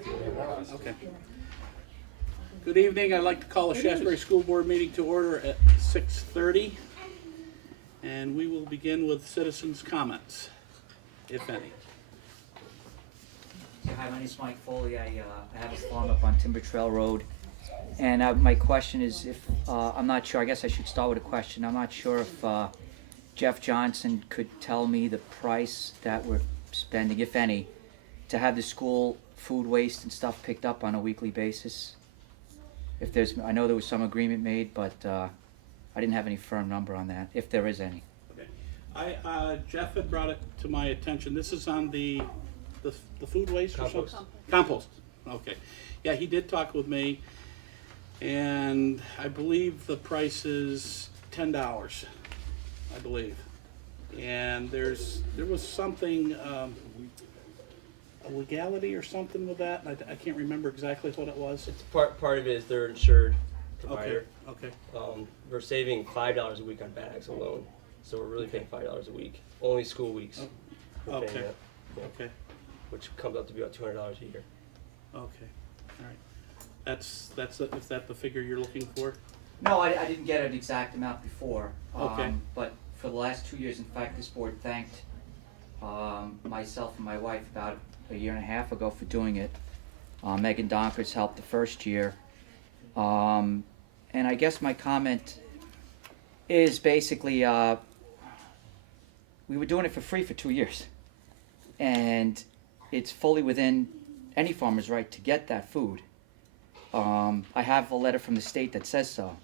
Okay. Good evening. I'd like to call the Shaftsbury School Board meeting to order at 6:30. And we will begin with citizens' comments, if any. Hi, my name is Mike Foley. I have a farm up on Timber Trail Road. And my question is I'm not sure, I guess I should start with a question. I'm not sure if Jeff Johnson could tell me the price that we're spending, if any, to have the school food waste and stuff picked up on a weekly basis. If there's, I know there was some agreement made, but I didn't have any firm number on that, if there is any. Okay. Jeff had brought it to my attention. This is on the food waste Compost. or something? Compost. Okay. Yeah, he did talk with me, and I believe the price is $10, I believe. And there was something, a legality or something with that. I can't remember exactly what it was. It's part of it is they're insured provider. Okay. We're saving $5 a week on bags alone, so we're really paying $5 a week. Only school weeks. We're paying Okay. that, yeah, Okay. which comes up to be about $200 a year. Okay. All right. Is that the figure you're looking for? No, I didn't get an exact amount before. Okay. But for the last 2 years, in fact, this board thanked myself and my wife about a year and a half ago for doing it. Megan Donkers helped the first year. And I guess my comment is basically we were doing it for free for 2 years. And it's fully within any farmer's right to get that food. I have a letter from the state that says so.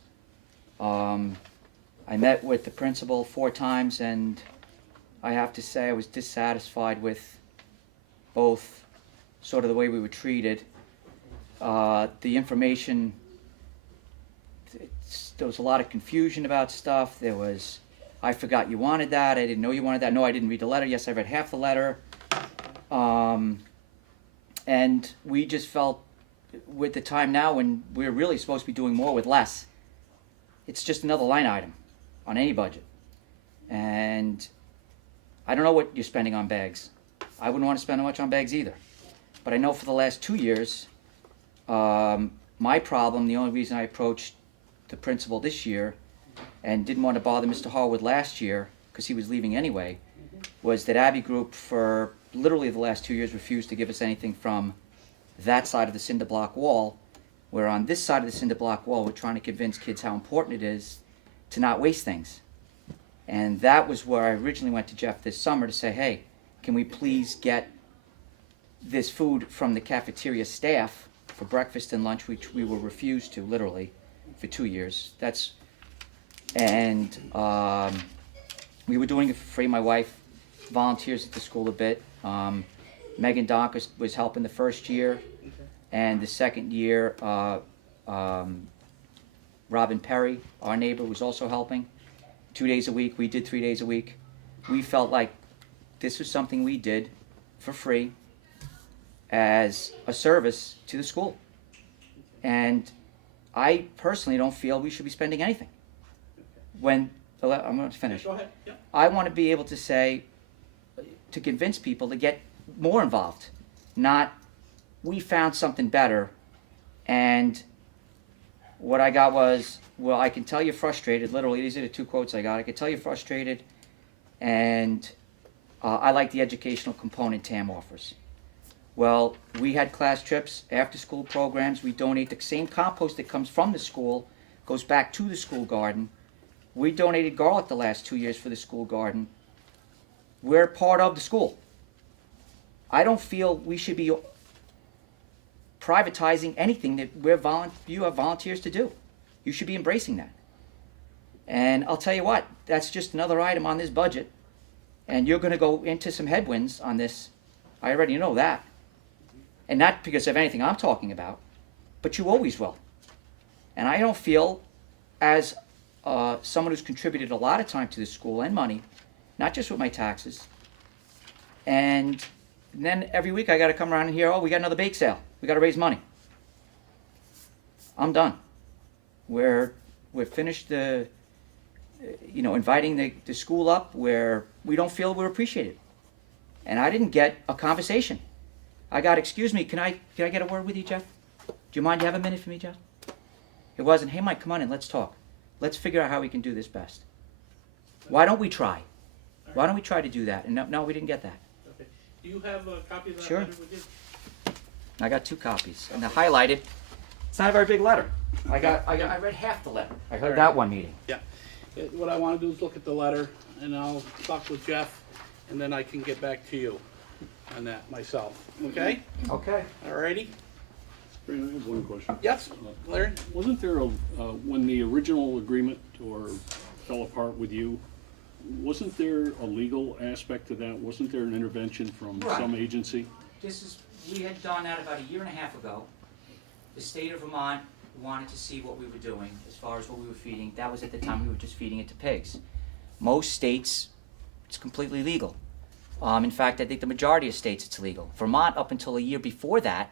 I met with the principal 4 times, and I have to say I was dissatisfied with both sort of the way we were treated, the information. There was a lot of confusion about stuff. There was, I forgot you wanted that, I didn't know you wanted that, no, I didn't read the letter, yes, I read half the letter. And we just felt with the time now when we're really supposed to be doing more with less, it's just another line item on any budget. And I don't know what you're spending on bags. I wouldn't want to spend much on bags either. But I know for the last 2 years, my problem, the only reason I approached the principal this year and didn't want to bother Mr. Harwood last year because he was leaving anyway, was that Abbey Group for literally the last 2 years refused to give us anything from that side of the cinder block wall, where on this side of the cinder block wall we're trying to convince kids how important it is to not waste things. And that was where I originally went to Jeff this summer to say, hey, can we please get this food from the cafeteria staff for breakfast and lunch, which we were refused to literally for 2 years. We were doing it for free. My wife volunteers at the school a bit. Megan Donkers was helping the first year, and the second year, Robin Perry, our neighbor, was also helping. 2 days a week, we did 3 days a week. We felt like this was something we did for free as a service to the school. And I personally don't feel we should be spending anything. I'm going to finish. Go ahead. Yeah. I want to be able to say, to convince people to get more involved, not we found something better. And what I got was, well, I can tell you're frustrated. Literally, these are the 2 quotes I got. I can tell you're frustrated, and I like the educational component TAM offers. Well, we had class trips, after school programs. We donate the same compost that comes from the school, goes back to the school garden. We donated garlic the last 2 years for the school garden. We're part of the school. I don't feel we should be privatizing anything that you have volunteers to do. You should be embracing that. And I'll tell you what, that's just another item on this budget. And you're going to go into some headwinds on this. I already know that. And not because of anything I'm talking about, but you always will. And I don't feel, as someone who's contributed a lot of time to the school and money, not just with my taxes, and then every week I got to come around and hear, oh, we got another bake sale. We got to raise money. I'm done. We're finished inviting the school up where we don't feel we're appreciated. And I didn't get a conversation. Excuse me, can I get a word with you, Jeff? Do you mind you have a minute for me, Jeff? It wasn't, hey Mike, come on in, let's talk. Let's figure out how we can do this best. Why don't we try? Why don't we try to do that? And no, we didn't get that. Okay. Do you have a copy of that Sure. letter with you? I got 2 copies, and they're highlighted. It's not a very big letter. I read half the letter. I heard that one meeting. Yeah. What I want to do is look at the letter, and I'll talk with Jeff, and then I can get back to you on that myself. Okay? Okay. Alrighty? Brandon, I have one question. Yes, Larry? Wasn't there when the original agreement fell apart with you, wasn't there a legal aspect to that? Wasn't there an intervention from Right. some agency? We had done that about 1.5 years ago. The state of Vermont wanted to see what we were doing as far as what we were feeding. That was at the time we were just feeding it to pigs. Most states, it's completely legal. In fact, I think the majority of states it's legal. Vermont, up until a year before that,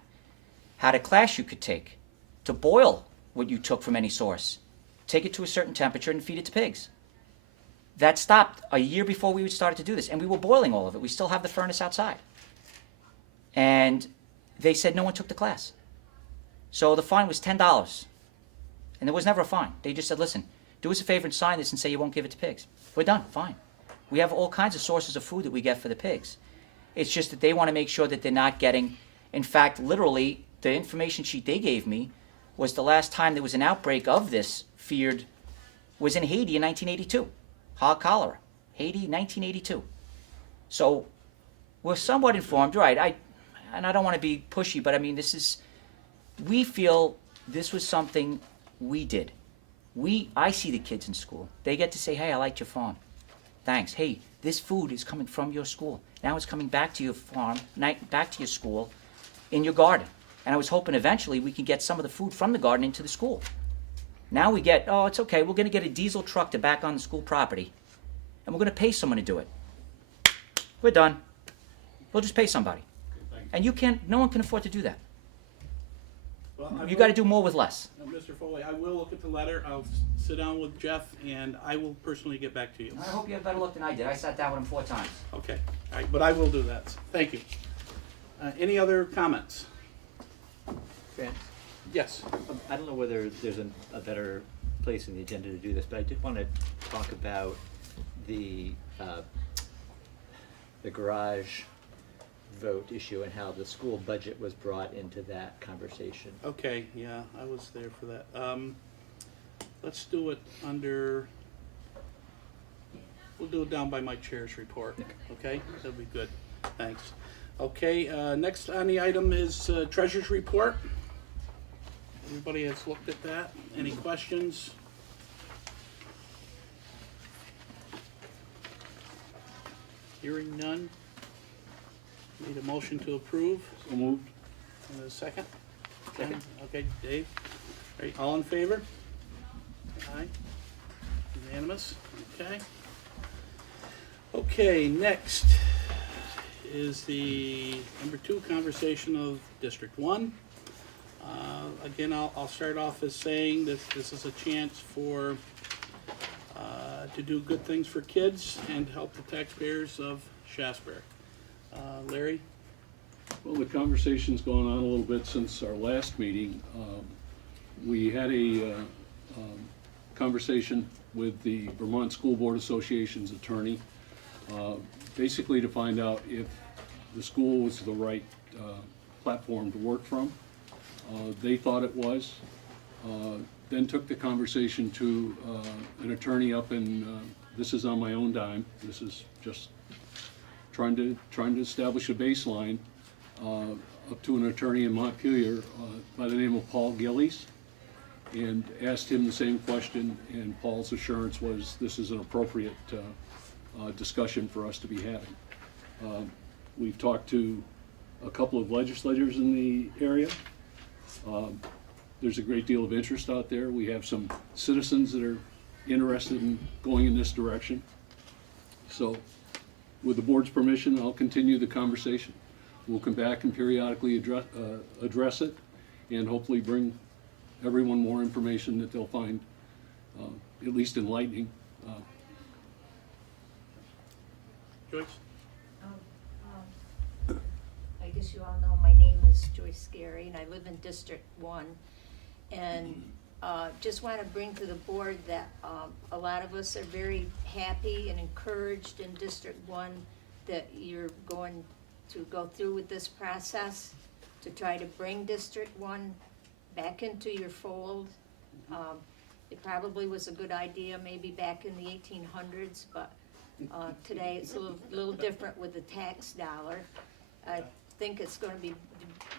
had a class you could take to boil what you took from any source, take it to a certain temperature and feed it to pigs. That stopped a year before we started to do this, and we were boiling all of it. We still have the furnace outside. And they said no one took the class. So the fine was $10. And there was never a fine. They just said, listen, do us a favor and sign this and say you won't give it to pigs. We're done, fine. We have all kinds of sources of food that we get for the pigs. It's just that they want to make sure that they're not getting, in fact, literally, the information sheet they gave me was the last time there was an outbreak of this feared was in Haiti in 1982. Hog cholera. Haiti, 1982. So we're somewhat informed, right? And I don't want to be pushy, but I mean, we feel this was something we did. I see the kids in school. They get to say, hey, I liked your farm. Thanks. Hey, this food is coming from your school. Now it's coming back to your farm, back to your school, in your garden. And I was hoping eventually we could get some of the food from the garden into the school. Now we get, oh, it's okay, we're going to get a diesel truck to back on the school property, and we're going to pay someone to do it. We're done. We'll just pay somebody. And no one can afford to do that. Well, You got to do more with less. Mr. Foley, I will look at the letter. I'll sit down with Jeff, and I will personally get back to you. I hope you have better luck than I did. I sat down with him 4 times. Okay. All right, but I will do that. Thank you. Any other comments? Grant, Yes. I don't know whether there's a better place in the agenda to do this, but I did want to talk about the garage vote issue and how the school budget was brought into that conversation. Okay, yeah, I was there for that. Let's do it we'll do it down by my chair's report, okay? That'll be good, thanks. Okay, next on the item is treasurer's report. Everybody has looked at that. Any questions? Hearing none. Need a motion to approve. So moved. And a second? Second. Okay, Dave. All right, all in favor? Aye. Unanimous, okay. Okay, next is the number 2 conversation of District 1. Again, I'll start off as saying that this is a chance to do good things for kids and help the taxpayers of Shaftsbury. Larry? Well, the conversation's gone on a little bit since our last meeting. We had a conversation with the Vermont School Board Association's attorney, basically to find out if the school was the right platform to work from. They thought it was. Then took the conversation to an attorney up in, this is on my own dime, this is just trying to establish a baseline, up to an attorney in Montpelier by the name of Paul Gillies, and asked him the same question, and Paul's assurance was this is an appropriate discussion for us to be having. We've talked to a couple of legislators in the area. There's a great deal of interest out there. We have some citizens that are interested in going in this direction. So, with the board's permission, I'll continue the conversation. We'll come back and periodically address it, and hopefully bring everyone more information that they'll find at least enlightening. Joyce? I guess you all know my is Joyce Gary, and I live in District 1. And just want to bring to the board that a lot of us are very happy and encouraged in District 1 that you're going to go through with this process to try to bring District 1 back into your fold. It probably was a good idea maybe back in the 1800s, but today it's a little different with the tax dollar. I think it's going to be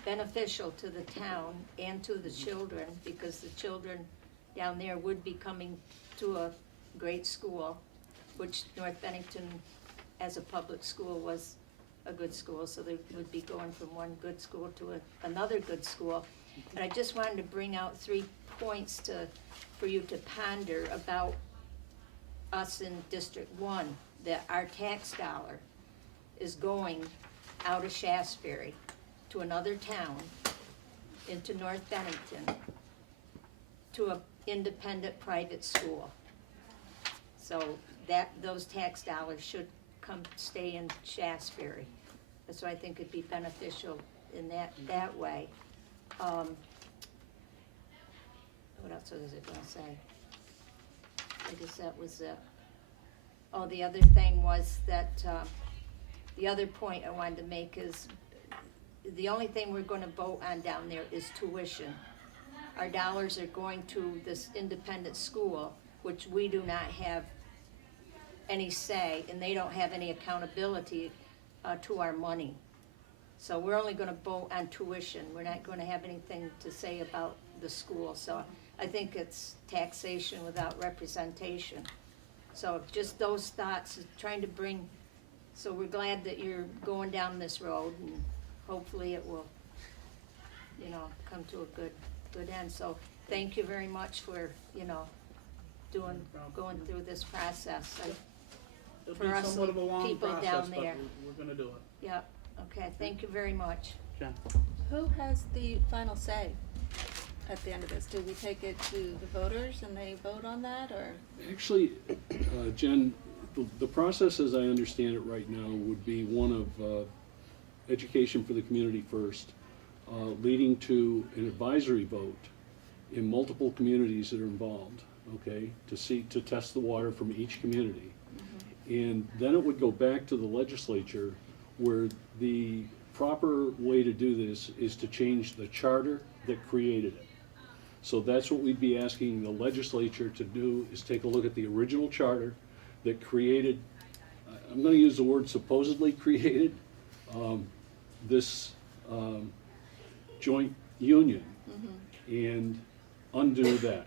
beneficial to the town and to the children, because the children down there would be coming to a great school, which North Bennington as a public school was a good school, so they would be going from one good school to another good school. And I just wanted to bring out 3 points for you to ponder about us in District 1, that our tax dollar is going out of Shaftsbury to another town, into North Bennington, to an independent private school. So those tax dollars should stay in Shaftsbury. So I think it'd be beneficial in that way. What else was it gonna say? I guess that was it. Oh, the other thing was that, the other point I wanted to make is, the only thing we're gonna vote on down there is tuition. Our dollars are going to this independent school, which we do not have any say, and they don't have any accountability to our money. So we're only gonna vote on tuition. We're not gonna have anything to say about the school. So I think it's taxation without representation. So just those thoughts, trying to bring, so we're glad that you're going down this road, and hopefully it will, come to a good end. So thank you very much for, going through this process. It'll For be us somewhat of a long people process, down but there. we're gonna do it. Yeah, okay, thank you very much. Jen? Who has the final say at the end of this? Do we take it to the voters and they vote on that, or? Actually, Jen, the process as I understand it right now would be one of education for the community first, leading to an advisory vote in multiple communities that are involved, okay, to test the water from each community. And then it would go back to the legislature, where the proper way to do this is to change the charter that created it. So that's what we'd be asking the legislature to do, is take a look at the original charter that created, I'm gonna use the word supposedly created, this joint union, and undo that,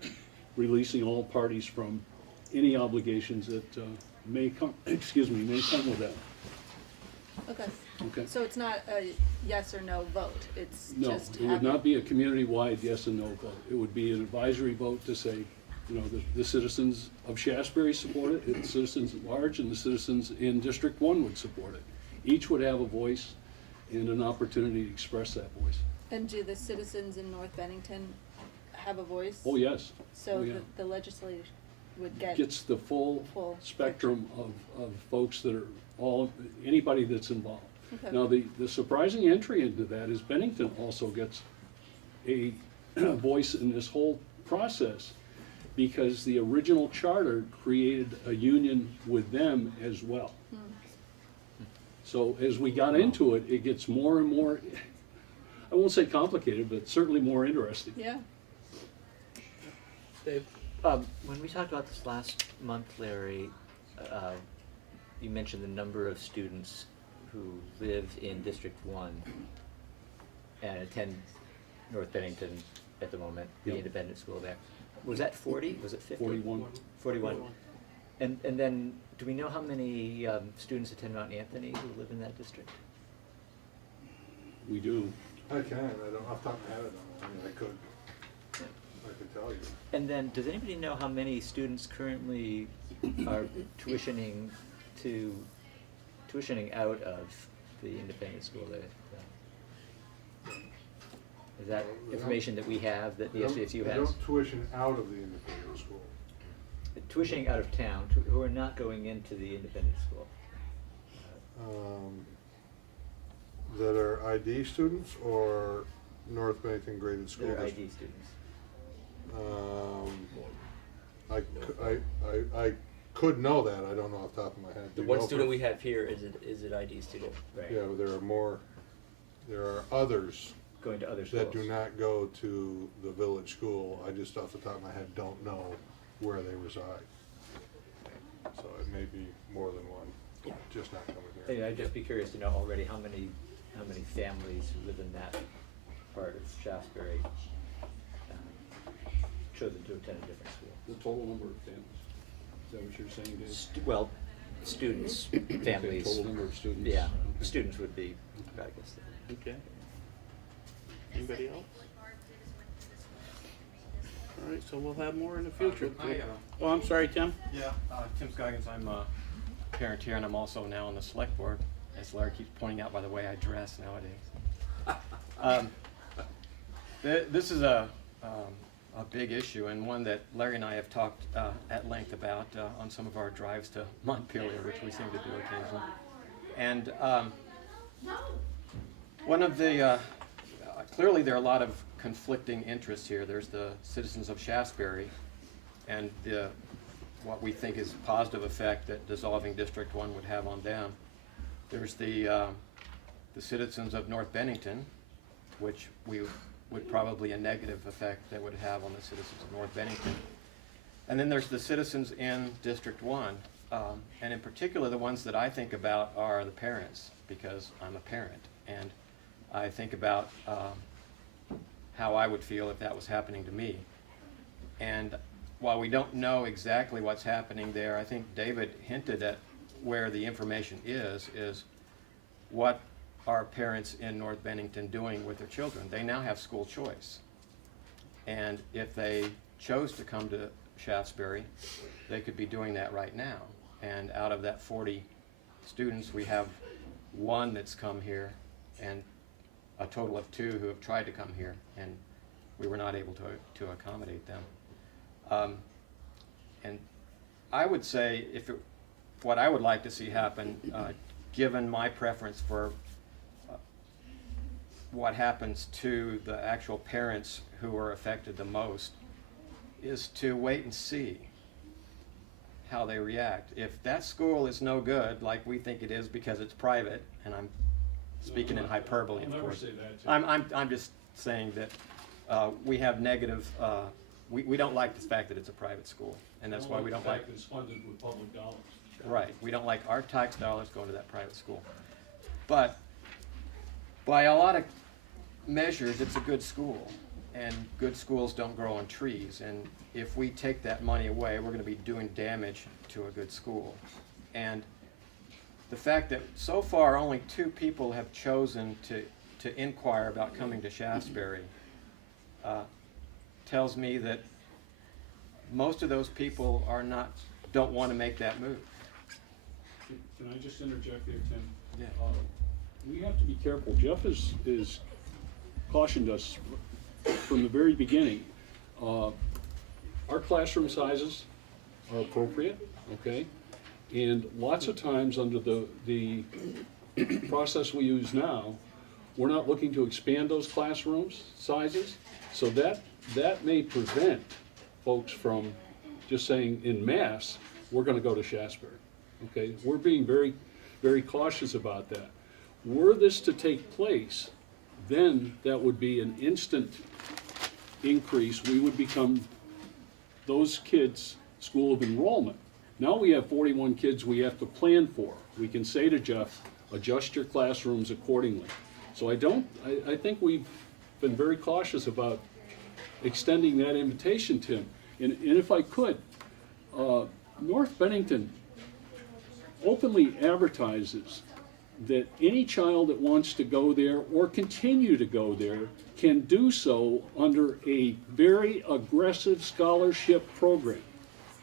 releasing all parties from any obligations that may come with that. Okay, Okay? so it's not a yes or no vote, it's No, just it would having- not be a community-wide yes and no vote. It would be an advisory vote to say, the citizens of Shaftsbury support it, and the citizens at large, and the citizens in District 1 would support it. Each would have a voice and an opportunity to express that voice. And do the citizens in North Bennington have a voice? Oh, yes. So Oh, yeah. the legislature would get, Gets the full Full spectrum of folks that are anybody that's involved. Okay. Now, the surprising entry into that is Bennington also gets a voice in this whole process, because the original charter created a union with them as well. So as we got into it, it gets more and more, I won't say complicated, but certainly more interesting. yeah, Dave? When we talked about this last month, Larry, you mentioned the number of students who live in District 1 and attend North Bennington at the moment, the Yep. independent school there. Was that 40? Was it 50? 41. 41. And then, do we know how many students attend Mount Anthony who live in that district? We do. I can, I don't, off the top of my head, I don't know, I mean, I could, I could tell you. And then, does anybody know how many students currently are tuitioning out of the independent school there? Is that information that we have, that the SJSU They has? don't tuition out of the independent school. Tuitioning out of town, who are not going into the independent school. that are ID students or North Bennington graded school They're district? ID students. I could know that, I don't know off the top of my head. The Do you one know student for- we have here is an ID student. Right. Yeah, but there are others Going to other schools. that do not go to the village school. I just off the top of my head don't know where they reside. So it may be more than one, just not coming here. Hey, I'd just be curious to know already how many families who live in that part of Shaftsbury chosen to attend a different school. The total number of families, is that what you're saying, Dave? Well, students, Okay, families. total number of students. Yeah, Okay. students would be, I guess. Okay. Anybody else? All right, so we'll have more in the future. Oh, I'm sorry, Tim? Yeah, Tim Scoggins, I'm a parent here, and I'm also now on the select board, as Larry keeps pointing out by the way I dress nowadays. This is a big issue, and one that Larry and I have talked at length about on some of our drives to Montpelier, which we seem to do occasionally. And one of the, clearly there are a lot of conflicting interests here. There's the citizens of Shaftsbury and what we think is positive effect that dissolving District 1 would have on them. There's the citizens of North Bennington, which would probably a negative effect that would have on the citizens of North Bennington. And then there's the citizens in District 1, and in particular the ones that I think about are the parents, because I'm a parent, and I think about how I would feel if that was happening to me. And while we don't know exactly what's happening there, I think David hinted at where the information is what are parents in North Bennington doing with their children. They now have school choice. And if they chose to come to Shaftsbury, they could be doing that right now. And out of that 40 students, we have one that's come here and a total of 2 who have tried to come here, and we were not able to accommodate them. And I would say what I would like to see happen, given my preference for what happens to the actual parents who are affected the most, is to wait and see how they react. If that school is no good, like we think it is because it's private, and I'm speaking in hyperbole, of I'll never course. say that, Tim. I'm just saying that we have negative, we don't like the fact that it's a private school, and that's why we don't like. The fact that it's funded with public dollars. Right, we don't like our tax dollars going to that private school. But by a lot of measures, it's a good school, and good schools don't grow on trees, and if we take that money away, we're gonna be doing damage to a good school. And the fact that so far only 2 people have chosen to inquire about coming to Shaftsbury tells me that most of those people don't want to make that move. Can I just interject there, Tim? Yeah. We have to be careful. Jeff is cautioned us from the very beginning. Our classroom sizes are appropriate, okay? And lots of times under the process we use now, we're not looking to expand those classrooms sizes. So that may prevent folks from just saying en masse, we're gonna go to Shaftsbury, okay? We're being very, very cautious about that. Were this to take place, then that would be an instant increase. We would become those kids' school of enrollment. Now we have 41 kids we have to plan for. We can say to Jeff, adjust your classrooms accordingly. So I think we've been very cautious about extending that invitation, Tim. And if I could, North Bennington openly advertises that any child that wants to go there or continue to go there can do so under a very aggressive scholarship program.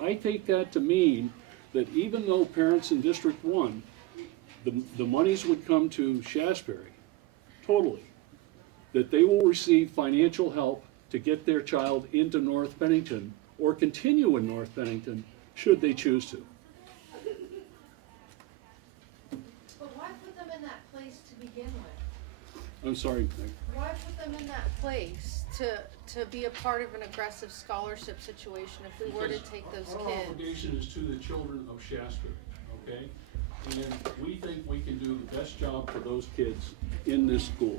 I take that to mean that even though parents in District 1, the monies would come to Shaftsbury, totally, that they will receive financial help to get their child into North Bennington or continue in North Bennington should they choose to. But why put them in that place to begin with? I'm sorry, Meg. Why put them in that place to be a part of an aggressive scholarship situation if we were to Because take those our kids? obligation is to the children of Shaftsbury, okay? And we think we can do the best job for those kids in this school.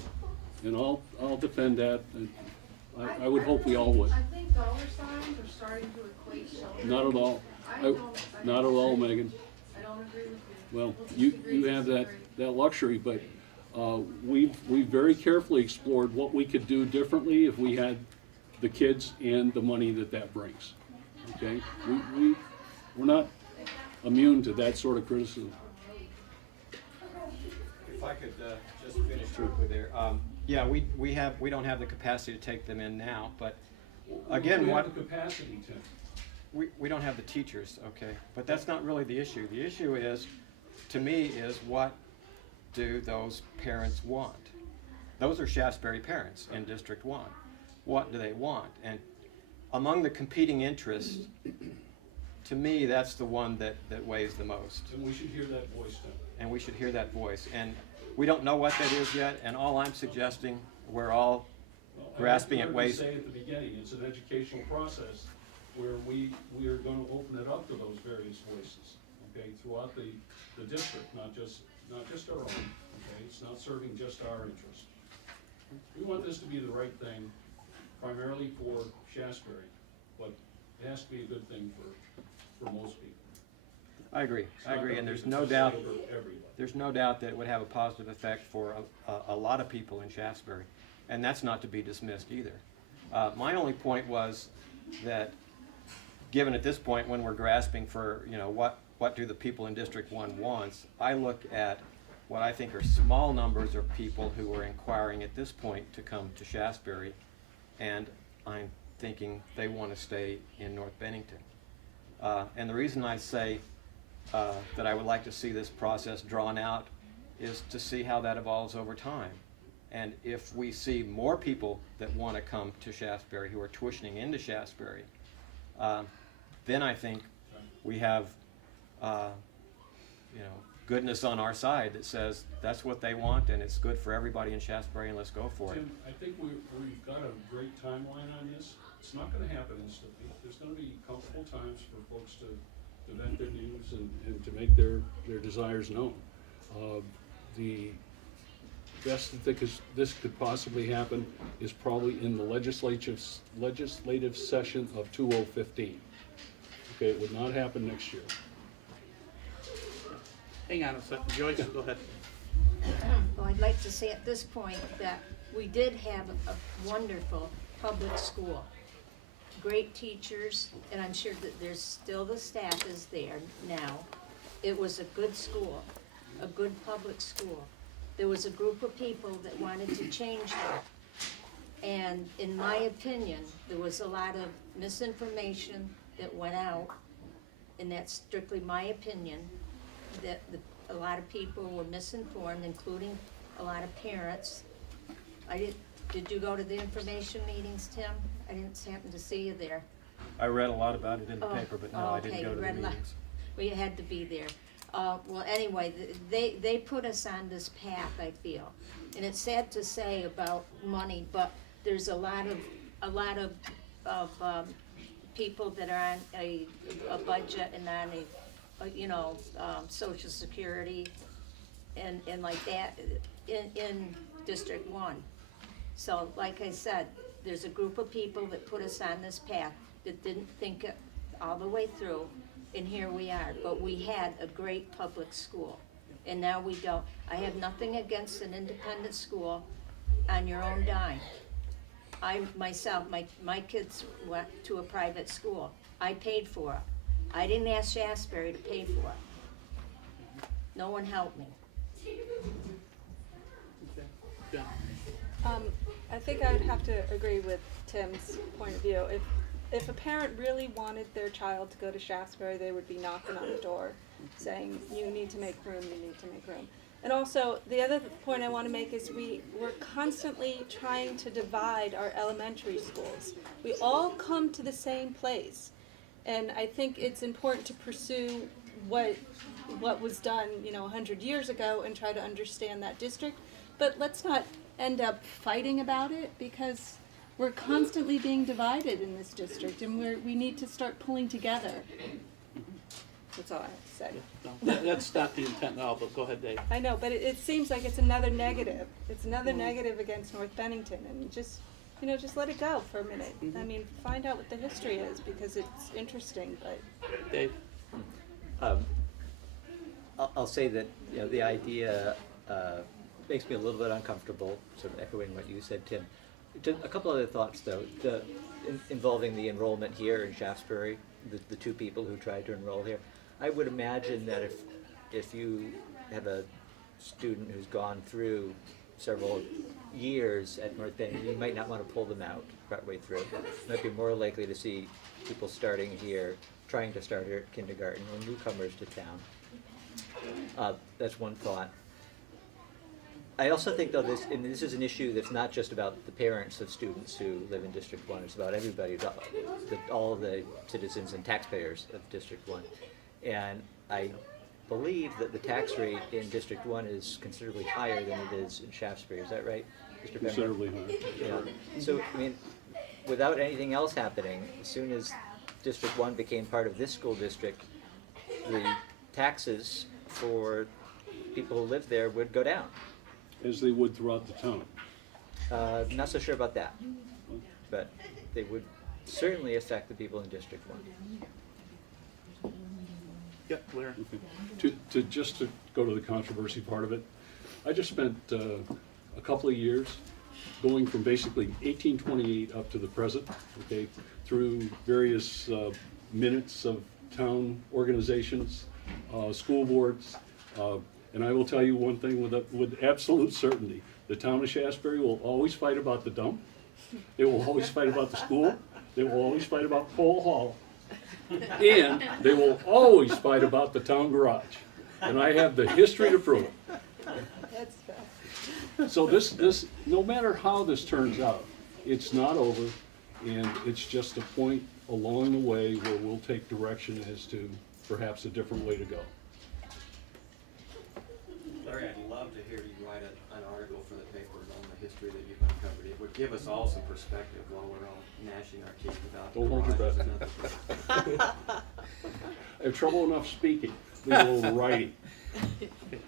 And I'll defend that, and I would hope we all would. I think dollar signs are starting to equate children. Not at all. Not at all, Megan. I don't agree with you. Well, We'll you disagree, have that disagree. luxury, but we've very carefully explored what we could do differently if we had the kids and the money that brings, okay? We're not immune to that sort of criticism. If I could just finish quickly there. Yeah, we don't have the capacity to take them in now, but again, We what, have the capacity, Tim. we don't have the teachers, okay? But that's not really the issue. The issue is, to me, is what do those parents want? Those are Shaftsbury parents in District 1. What do they want? And among the competing interests, to me, that's the one that weighs the most. And we should hear that voice, Tim. And we should hear that voice. And we don't know what that is yet, and all I'm suggesting, we're all Well, grasping I at heard ways. you say at the beginning, it's an educational process where we are gonna open it up to those various voices, okay, throughout the district, not just our own, okay? It's not serving just our interest. We want this to be the right thing, primarily for Shaftsbury, but it has to be a good thing for most people. I agree, It's not and gonna there's be no just doubt, for everybody. there's no doubt that it would have a positive effect for a lot of people in Shaftsbury, and that's not to be dismissed either. My only point was that, given at this point when we're grasping for, what do the people in District 1 wants, I look at what I think are small numbers of people who are inquiring at this point to come to Shaftsbury, and I'm thinking they want to stay in North Bennington. And the reason I say that I would like to see this process drawn out is to see how that evolves over time. And if we see more people that want to come to Shaftsbury, who are tuitioning into Shaftsbury, then I think we have, goodness on our side that says that's what they want and it's good for everybody in Shaftsbury and let's go for it. Tim, I think we've got a great timeline on this. It's not gonna happen instantly. There's gonna be comfortable times for folks to vent their needs and to make their desires known. The best that this could possibly happen is probably in the legislative session of 2015. Okay, it would not happen next year. Hang on a second, Joyce, go ahead. Well, I'd like to say at this point that we did have a wonderful public school. Great teachers, and I'm sure that there's still the staff is there now. It was a good school, a good public school. There was a group of people that wanted to change that. And in my opinion, there was a lot of misinformation that went out, and that's strictly my opinion, that a lot of people were misinformed, including a lot of parents. Did you go to the information meetings, Tim? I didn't happen to see you there. I read a lot about it in the Oh, paper, but no, I didn't okay, go to you the read a lot. meetings. Well, you had to be there. Well, anyway, they put us on this path, I feel. And it's sad to say about money, but there's a lot of people that are on a budget and on Social Security and like that in District 1. So, like I said, there's a group of people that put us on this path that didn't think it all the way through, and here we are. But we had a great public school, and now we don't. I have nothing against an independent school on your own dime. I myself, my kids went to a private school. I paid for it. I didn't ask Shaftsbury to pay for it. No one helped me. Yeah. I think I would have to agree with Tim's point of view. If a parent really wanted their child to go to Shaftsbury, they would be knocking on the door saying, you need to make room, you need to make room. And also, the other point I want to make is we're constantly trying to divide our elementary schools. We all come to the same place. And I think it's important to pursue what was done, 100 years ago and try to understand that district. But let's not end up fighting about it, because we're constantly being divided in this district, and we need to start pulling together. That's all I have to say. No, that's not the intent at all, but go ahead, Dave. I know, but it seems like it's another negative. It's another negative against North Bennington, and just, just let it go for a minute. I mean, find out what the history is, because it's interesting, but. Dave? I'll say that, the idea makes me a little bit uncomfortable, sort of echoing what you said, Tim. A couple other thoughts, though, involving the enrollment here in Shaftsbury, the two people who tried to enroll here. I would imagine that if you have a student who's gone through several years at North Bend, you might not want to pull them out partway through. You might be more likely to see people starting here, trying to start here at kindergarten, or newcomers to town. That's one thought. I also think, though, this is an issue that's not just about the parents of students who live in District 1, it's about everybody, all of the citizens and taxpayers of District 1. And I believe that the tax rate in District 1 is considerably higher than it is in Shaftsbury. Is that right, Mr. Pembroke? Considerably higher. Yeah. So, I mean, without anything else happening, as soon as District 1 became part of this school district, the taxes for people who live there would go down. As they would throughout the town. Not so sure about that, but they would certainly affect the people in District 1. Yep, Larry. Okay. To go to the controversy part of it, I just spent a couple of years going from basically 1828 up to the present, okay, through various minutes of town organizations, school boards, and I will tell you one thing with absolute certainty: the town of Shaftsbury will always fight about the dump. They will always fight about the school. They will always fight about Cole Hall. And they will always fight about the town garage. And I have the history to prove it. That's fair. So this, no matter how this turns out, it's not over, and it's just a point along the way where we'll take direction as to perhaps a different way to go. Larry, I'd love to hear you write an article for the paper on the history that you've uncovered. It would give us all some perspective while we're all gnashing our teeth about Don't hold your garages breath. and other things. I have trouble enough speaking, let alone writing.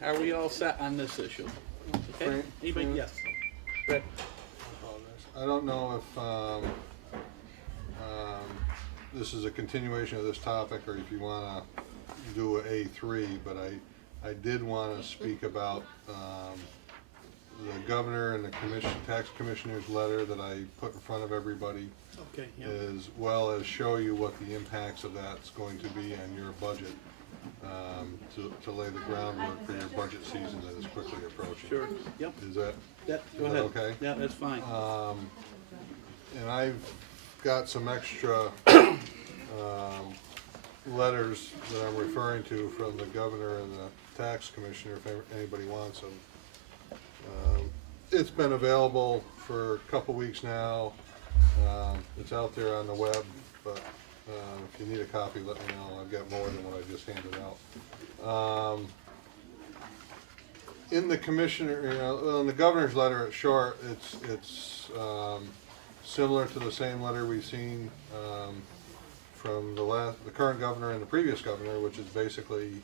Are we all set on this issue? Okay, Frank? anybody, yes. Brett? I don't know if this is a continuation of this topic, or if you want to do a A3, but I did want to speak about the governor and the tax commissioner's letter that I put in front of everybody, Okay, yeah. as well as show you what the impacts of that's going to be on your budget, to lay the groundwork for your budget season that is quickly approaching. Sure, yep. Is that Go that ahead. okay? Yeah, that's fine. And I've got some extra letters that I'm referring to from the governor and the tax commissioner, if anybody wants them. It's been available for a couple weeks now. It's out there on the web, but if you need a copy, let me know. I've got more than what I just handed out. In the commissioner, in the governor's letter, it's short. It's similar to the same letter we've seen from the current governor and the previous governor, which is basically,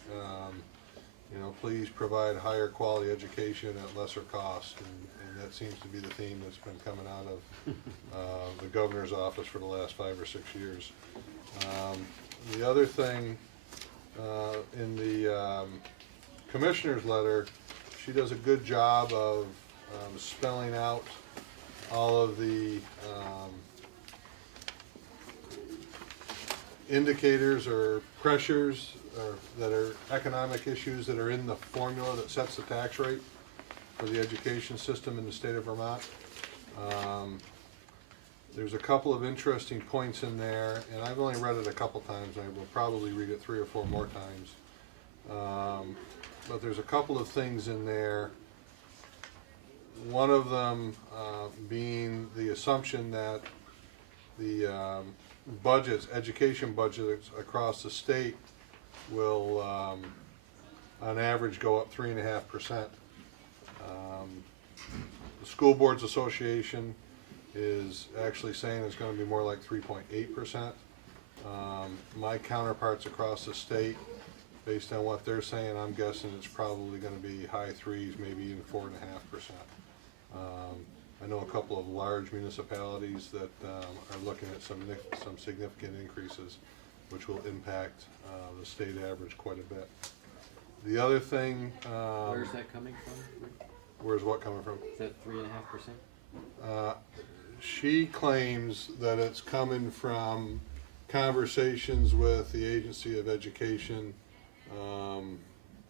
please provide higher quality education at lesser cost, and that seems to be the theme that's been coming out of the governor's office for the last 5 or 6 years. The other thing in the commissioner's letter, she does a good job of spelling out all of the indicators or pressures that are economic issues that are in the formula that sets the tax rate for the education system in the state of Vermont. There's a couple of interesting points in there, and I've only read it a couple times. I will probably read it 3 or 4 more times. But there's a couple of things in there. One of them being the assumption that the education budgets across the state will, on average, go up 3.5%. The School Boards Association is actually saying it's gonna be more like 3.8%. My counterparts across the state, based on what they're saying, I'm guessing it's probably gonna be high threes, maybe even 4.5%. I know a couple of large municipalities that are looking at some significant increases, which will impact the state average quite a bit. The other thing, Where's that coming from? where's what coming from? Is that 3.5%? She claims that it's coming from conversations with the Agency of Education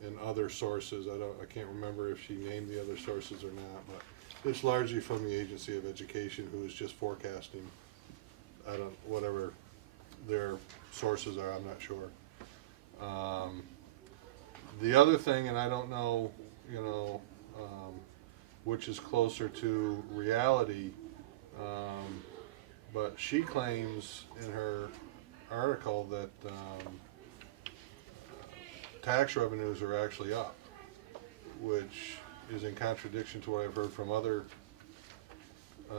and other sources. I can't remember if she named the other sources or not, but it's largely from the Agency of Education, who is just forecasting, whatever their sources are, I'm not sure. The other thing, and I don't know, which is closer to reality, but she claims in her article that tax revenues are actually up, which is in contradiction to what I've heard from other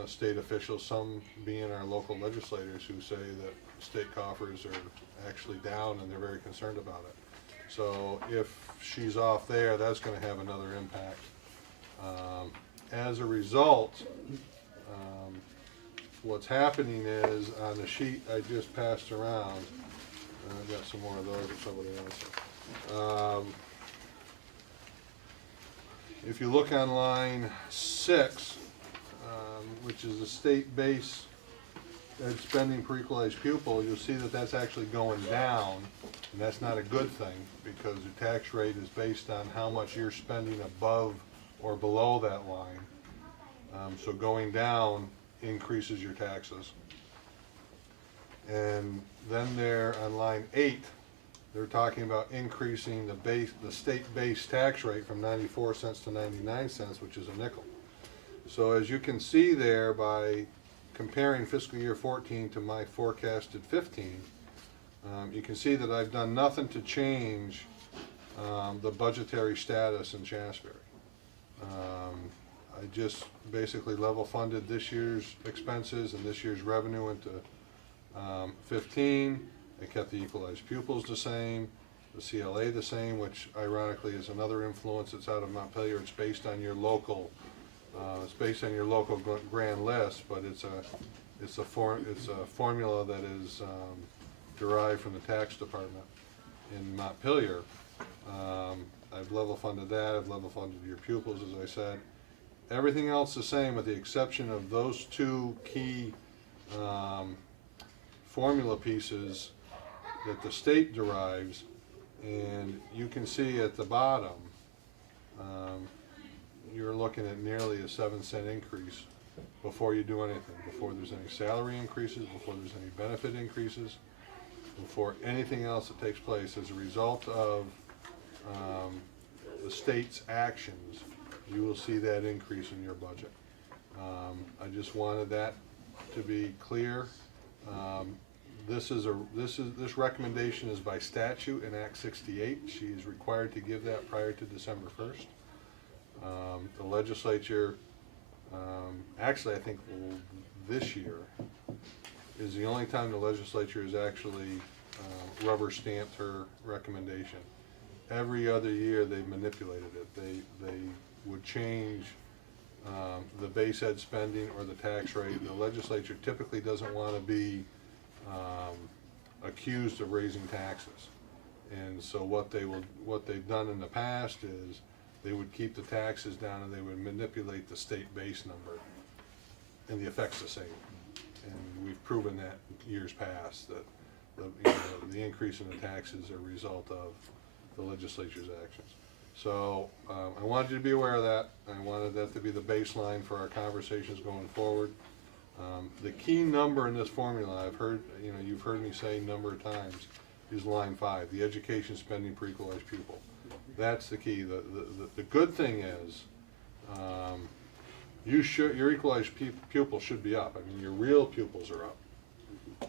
state officials, some being our local legislators, who say that state coffers are actually down and they're very concerned about it. So if she's off there, that's going to have another impact. As a result, what's happening is, on the sheet I just passed around, I've got some more of those if somebody else. If you look on line 6, which is the state base ed spending per equalized pupil, you'll see that that's actually going down, and that's not a good thing, because the tax rate is based on how much you're spending above or below that line. So going down increases your taxes. And then there on line 8, they're talking about increasing the state base tax rate from 94 cents to 99 cents, which is a nickel. So as you can see there, by comparing fiscal year 14 to my forecasted 15, you can see that I've done nothing to change the budgetary status in Shaftsbury. I just basically level funded this year's expenses and this year's revenue into 15. I kept the equalized pupils the same, the CLA the same, which ironically is another influence that's out of Montpelier. It's based on your local, grand list, but it's a formula that is derived from the tax department in Montpelier. I've level funded that. I've level funded your pupils, as I said. Everything else the same, with the exception of those two key formula pieces that the state derives. And you can see at the bottom, you're looking at nearly a 7-cent increase before you do anything, before there's any salary increases, before there's any benefit increases, before anything else that takes place. As a result of the state's actions, you will see that increase in your budget. I just wanted that to be clear. This recommendation is by statute in Act 68. She is required to give that prior to December 1st. The legislature, actually I think this year is the only time the legislature has actually rubber stamped her recommendation. Every other year they've manipulated it. They would change the base ed spending or the tax rate. The legislature typically doesn't want to be accused of raising taxes, and so what they've done in the past is they would keep the taxes down and they would manipulate the state base number, and the effect's the same. And we've proven that in years past, that the increase in the taxes are a result of the legislature's actions. So I wanted you to be aware of that. I wanted that to be the baseline for our conversations going forward. The key number in this formula, you've heard me say a number of times, is line 5, the education spending per equalized pupil. That's the key. The good thing is, your equalized pupil should be up. I mean, your real pupils are up.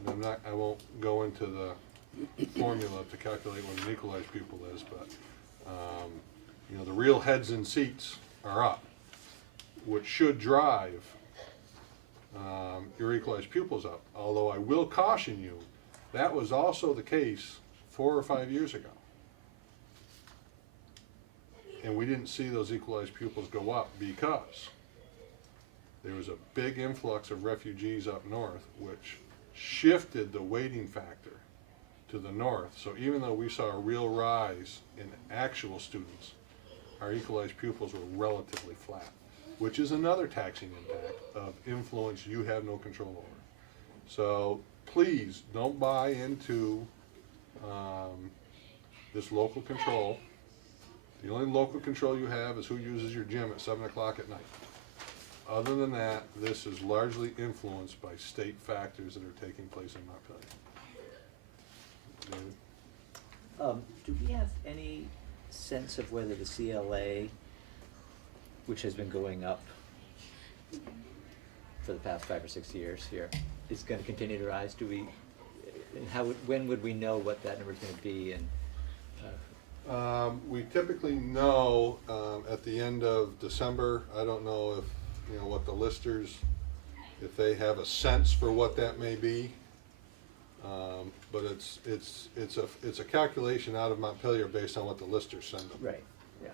And I won't go into the formula to calculate what an equalized pupil is, but the real heads and seats are up. which should drive your equalized pupils up. Although I will caution you, that was also the case 4 or 5 years ago. And we didn't see those equalized pupils go up because there was a big influx of refugees up north, which shifted the weighting factor to the north. So even though we saw a real rise in actual students, our equalized pupils were relatively flat, which is another taxing impact of influence you have no control over. So please don't buy into this local control. The only local control you have is who uses your gym at 7 o'clock at night. Other than that, this is largely influenced by state factors that are taking place in Montpelier. David? Do we have any sense of whether the CLA, which has been going up for the past 5 or 6 years here, is going to continue to rise? Do we, and how, when would we know what that number is going to be? And We typically know at the end of December. I don't know if, you know, what the listers, if they have a sense for what that may be. But it's a calculation out of Montpelier based on what the listers send them. right, yeah.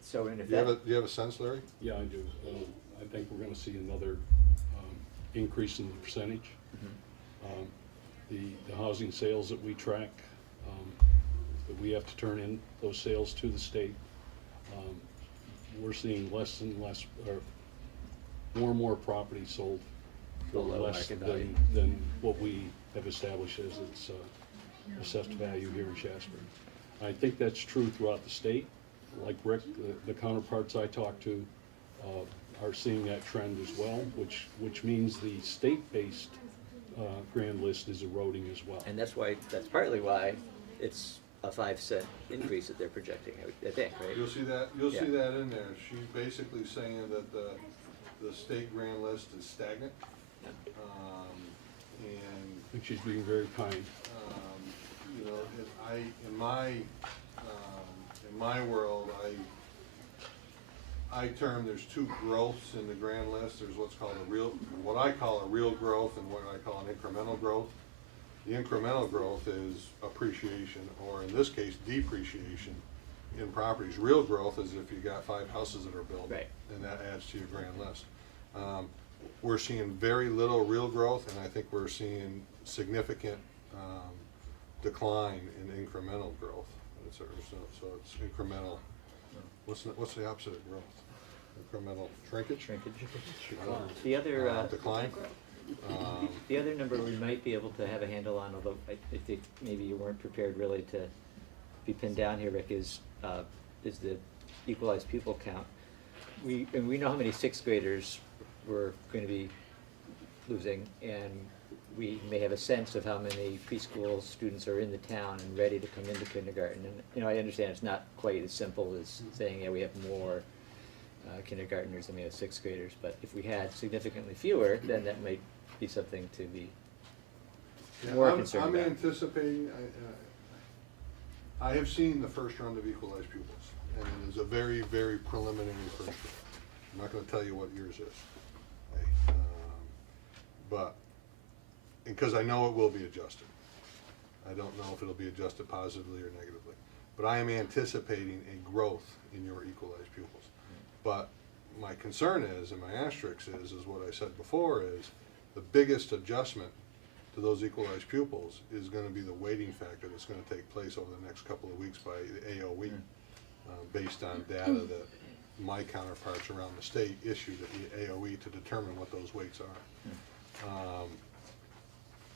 So in Do you effect, have a sense, Larry? Yeah, I do. I think we're gonna see another increase in the percentage. The housing sales that we track, that we have to turn in those sales to the state, we're seeing less and less, or more and more property sold for Below less market value. than what we have established as its assessed value here in Shaftsbury. I think that's true throughout the state. Like Rick, the counterparts I talk to are seeing that trend as well, which means the state-based grand list is eroding as well. and that's partly why it's a 5-cent increase that they're projecting, I think, right? You'll see that. You'll see Yeah. that in there. She's basically saying that the state grand list is stagnant, Yeah. and I think she's being very kind. you know, in my world, I term there's two growths in the grand list. There's what's called what I call a real growth, and what I call an incremental growth. The incremental growth is appreciation, or in this case, depreciation in properties. Real growth is if you got 5 houses that are built, Right. and that adds to your grand list. We're seeing very little real growth, and I think we're seeing significant decline in incremental growth. So it's incremental. What's the opposite of growth? Incremental shrinkage? The other, Decline? the other number we might be able to have a handle on, although I think maybe you weren't prepared really to be pinned down here, Rick, is the equalized pupil count. We know how many 6th graders we're going to be losing, and we may have a sense of how many preschool students are in the town and ready to come into kindergarten. And, you know, I understand it's not quite as simple as saying, yeah, we have more kindergartners than we have 6th graders, but if we had significantly fewer, then that might be something to be Yeah, more I'm concerned about. anticipating, I have seen the first round of equalized pupils, and it is a very, very preliminary first round. I'm not gonna tell you what yours is. Okay? But, because I know it will be adjusted. I don't know if it'll be adjusted positively or negatively. But I am anticipating a growth in your equalized pupils. But my concern is, and my asterisk is what I said before, is the biggest adjustment to those equalized pupils is gonna be the weighting factor that's gonna take place over the next couple of weeks by the AOE, based on data that my counterparts around the state issued at the AOE to determine what those weights are.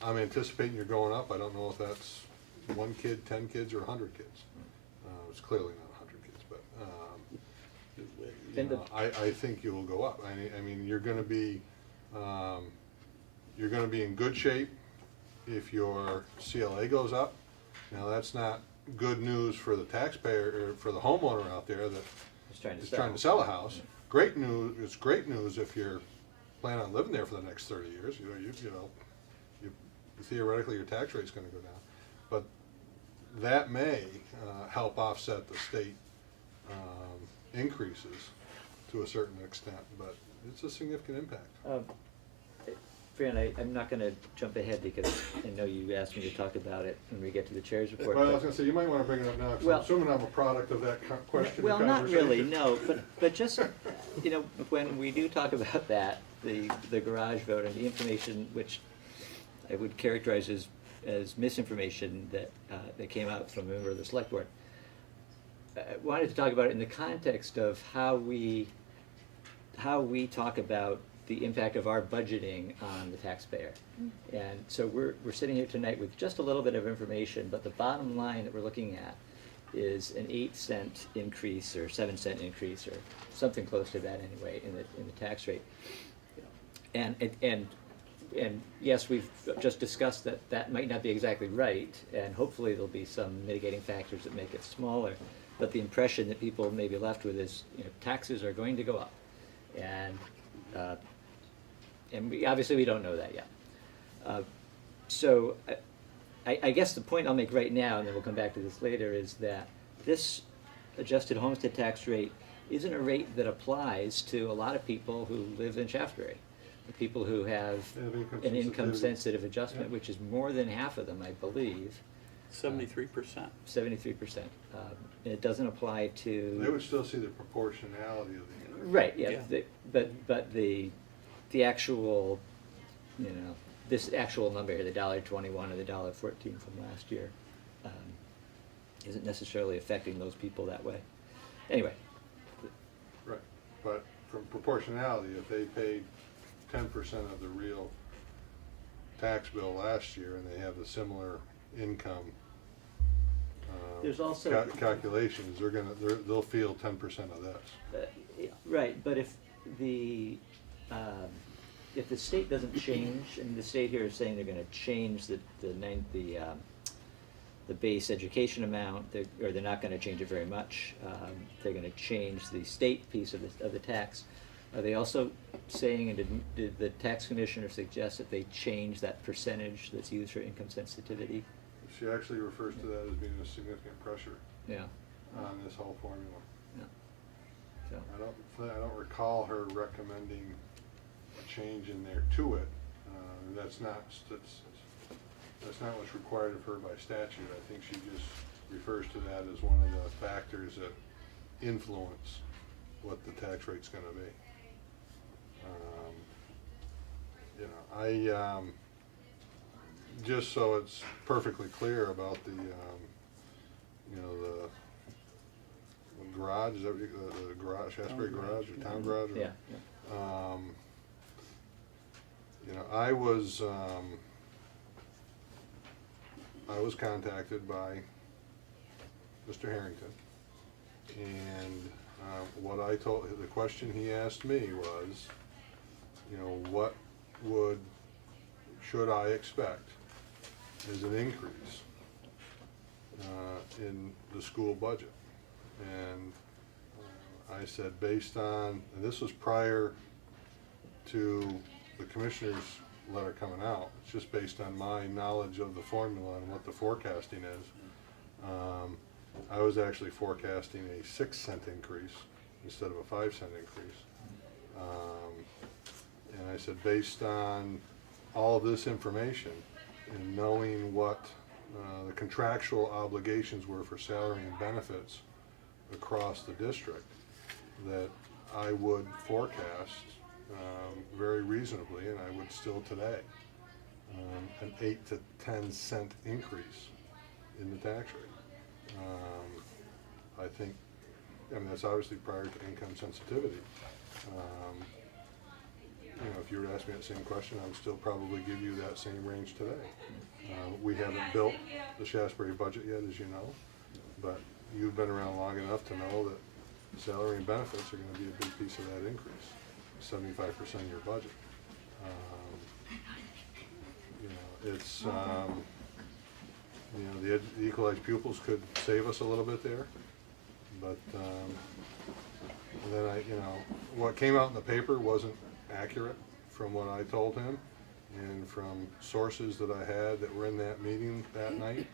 I'm anticipating you're going up. I don't know if that's 1 kid, 10 kids, or 100 kids. It's clearly not 100 kids, but And I think you will go up. I mean, you're gonna be in good shape if your CLA goes up. Now, that's not good news for the taxpayer, or for the homeowner out there that Just trying to is sell. trying to sell a house. Great news, it's great news if you're planning on living there for the next 30 years. Theoretically, your tax rate's gonna go down. But that may help offset the state increases to a certain extent, but it's a significant impact. Fran, I'm not gonna jump ahead because I know you asked me to talk about it when we get to the chair's report. Well, I but- was gonna say, you might wanna bring it up now, 'cause Well- I'm assuming I'm a product of that question or Well, not conversation. really, no, but just, you know, when we do talk about that, the garage vote and the information which I would characterize as misinformation that came out from a member of the select board, I wanted to talk about it in the context of how we talk about the impact of our budgeting on the taxpayer. And so we're sitting here tonight with just a little bit of information, but the bottom line that we're looking at is an 8-cent increase or 7-cent increase or something close to that anyway in the tax rate. And yes, we've just discussed that might not be exactly right, and hopefully there'll be some mitigating factors that make it smaller. But the impression that people may be left with is, you know, taxes are going to go up, and obviously we don't know that yet. So I guess the point I'll make right now, and then we'll come back to this later, is that this adjusted homestead tax rate isn't a rate that applies to a lot of people who live in Shaftsbury. The people who have an income sensitive adjustment, which is more than half of them, I believe, 73%. 73%. And it doesn't apply to. They would still see the proportionality of the increase. Right, yeah, Yeah. but the actual, you know, this actual number here, the $1.21 or the $1.14 from last year, isn't necessarily affecting those people that way. Anyway, Right, but from proportionality, if they paid 10% of the real tax bill last year and they have a similar income There's also- calculations, they'll feel 10% of this. right, but if the state doesn't change, and the state here is saying they're gonna change the base education amount, or they're not gonna change it very much, they're gonna change the state piece of the tax. Are they also saying, and did the tax commissioner suggest that they change that percentage that's used for income sensitivity? She actually refers to that as being a significant pressure Yeah, on this whole formula. yeah. So, I don't recall her recommending a change in there to it. That's not what's required of her by statute. I think she just refers to that as one of the factors that influence what the tax rate's gonna be. You know, just so it's perfectly clear about the, you know, the garage, is that what the garage, Shaftsbury garage or town garage? Or- yeah, You know, I was contacted by Mr. Harrington, and the question he asked me was, you know, what should I expect as an increase in the school budget? And I said, based on, and this was prior to the commissioner's letter coming out, it's just based on my knowledge of the formula and what the forecasting is. I was actually forecasting a 6-cent increase instead of a 5-cent increase. And I said, based on all of this information and knowing what the contractual obligations were for salary and benefits across the district, that I would forecast very reasonably, and I would still today, an 8 to 10 cent increase in the tax rate. I think, I mean, that's obviously prior to income sensitivity. You know, if you were to ask me that same question, I would still probably give you that same range today. We haven't built the Shaftsbury budget yet, as you know, but you've been around long enough to know that salary and benefits are gonna be a big piece of that increase, 75% of your budget. You know, it's, you know, the equalized pupils could save us a little bit there, but, and then you know, what came out in the paper wasn't accurate from what I told him, and from sources that I had that were in that meeting that night.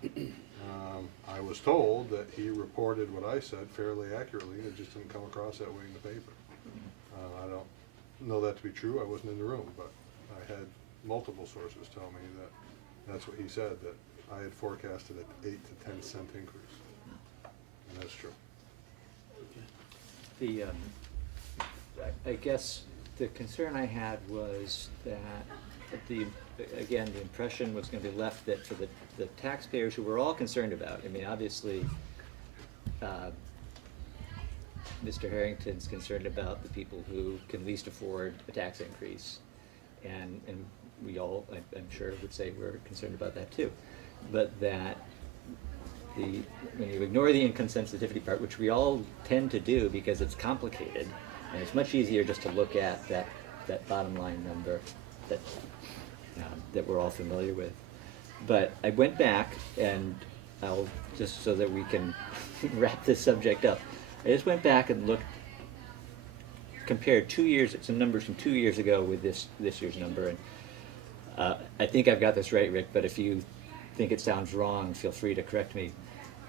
I was told that he reported what I said fairly accurately, and it just didn't come across that way in the paper. I don't know that to be true, I wasn't in the room, but I had multiple sources tell me that that's what he said, that I had forecasted an 8 to 10 cent increase, and that's true. The, I guess the concern I had was that again, the impression was gonna be left that for the taxpayers who we're all concerned about, I mean, obviously, Mr. Harrington's concerned about the people who can least afford a tax increase. And we all, I'm sure, would say we're concerned about that too. But that when you ignore the income sensitivity part, which we all tend to do because it's complicated, and it's much easier just to look at that bottom line number that we're all familiar with. But I went back, and I'll, just so that we can wrap this subject up, I just went back and compared 2 years, some numbers from 2 years ago with this year's number, and I think I've got this right, Rick, but if you think it sounds wrong, feel free to correct me.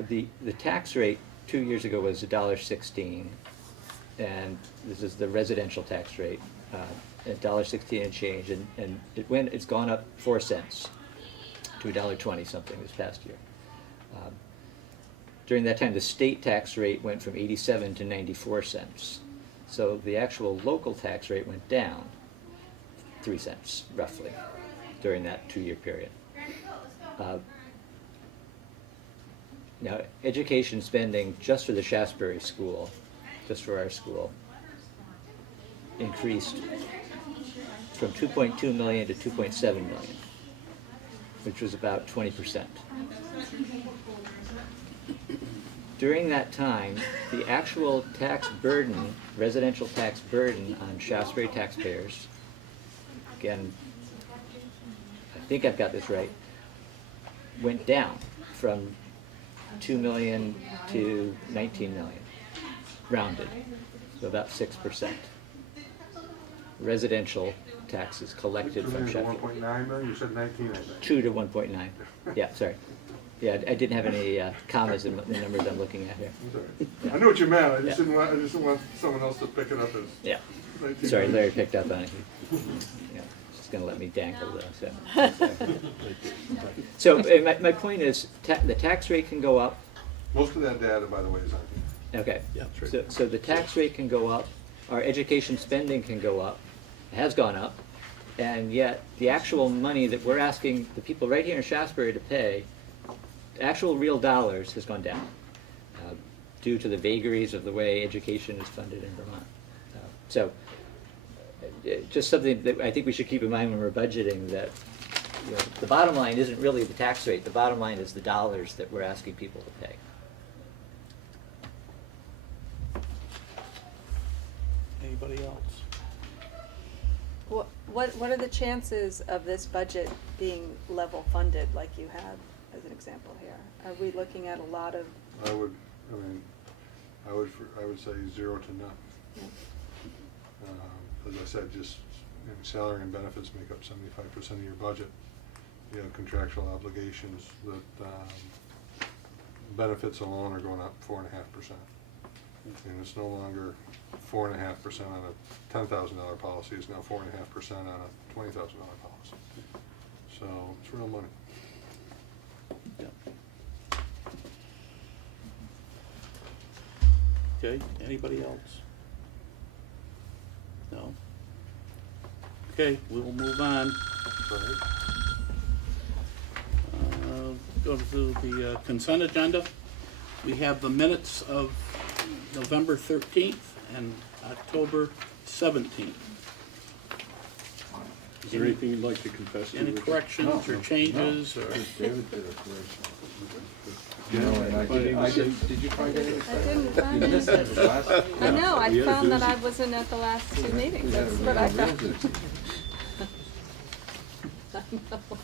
The tax rate 2 years ago was $1.16, and this is the residential tax rate, $1.16 and change, and it's gone up 4 cents to $1.20 something this past year. During that time, the state tax rate went from 87 to 94 cents. So the actual local tax rate went down 3 cents, roughly, during that 2-year period. Now, education spending just for the Shaftsbury school, just for our school, increased from 2.2 million to 2.7 million, which was about 20%. During that time, the actual tax burden, residential tax burden on Shaftsbury taxpayers, again, I think I've got this right, went down from 2 million to 19 million, rounded, so about 6%. Residential taxes collected from Sheffield. 1.9 million, you said 19, I think. 2 to 1.9. Yeah, sorry. Yeah, I didn't have any commas in the numbers I'm looking at here. I knew what you meant, I just Yeah. didn't want someone else to pick it up as Yeah. 19. Sorry, Larry picked up on it. Yeah, just gonna let me dangle though, so. So my point is, the tax rate can go up. Most of that data, by the way, is on here. Okay. Yeah, true. So the tax rate can go up, our education spending can go up, it has gone up, and yet the actual money that we're asking the people right here in Shaftsbury to pay, actual real dollars, has gone down due to the vagaries of the way education is funded in Vermont. Just something that I think we should keep in mind when we're budgeting, that the bottom line isn't really the tax rate, the bottom line is the dollars that we're asking people to pay. Anybody else? What are the chances of this budget being level funded like you have as an example here? Are we looking at a lot of? I would say 0 to none. Yeah. As I said, just salary and benefits make up 75% of your budget. You have contractual obligations that benefits alone are going up 4.5%. And it's no longer 4.5% on a $10,000 policy, it's now 4.5% on a $20,000 policy. So it's real money. Yeah. Okay, anybody else? No? Okay, we'll move on. Sorry. Go to the consent agenda. We have the minutes of November 13th and October 17th. Is there anything you'd like to confess to? Any Richard? corrections or changes or? David did a correction. Did you find any? I didn't find anything. I know, I Yeah, found that there's I wasn't at the last 2 meetings, that's what I found.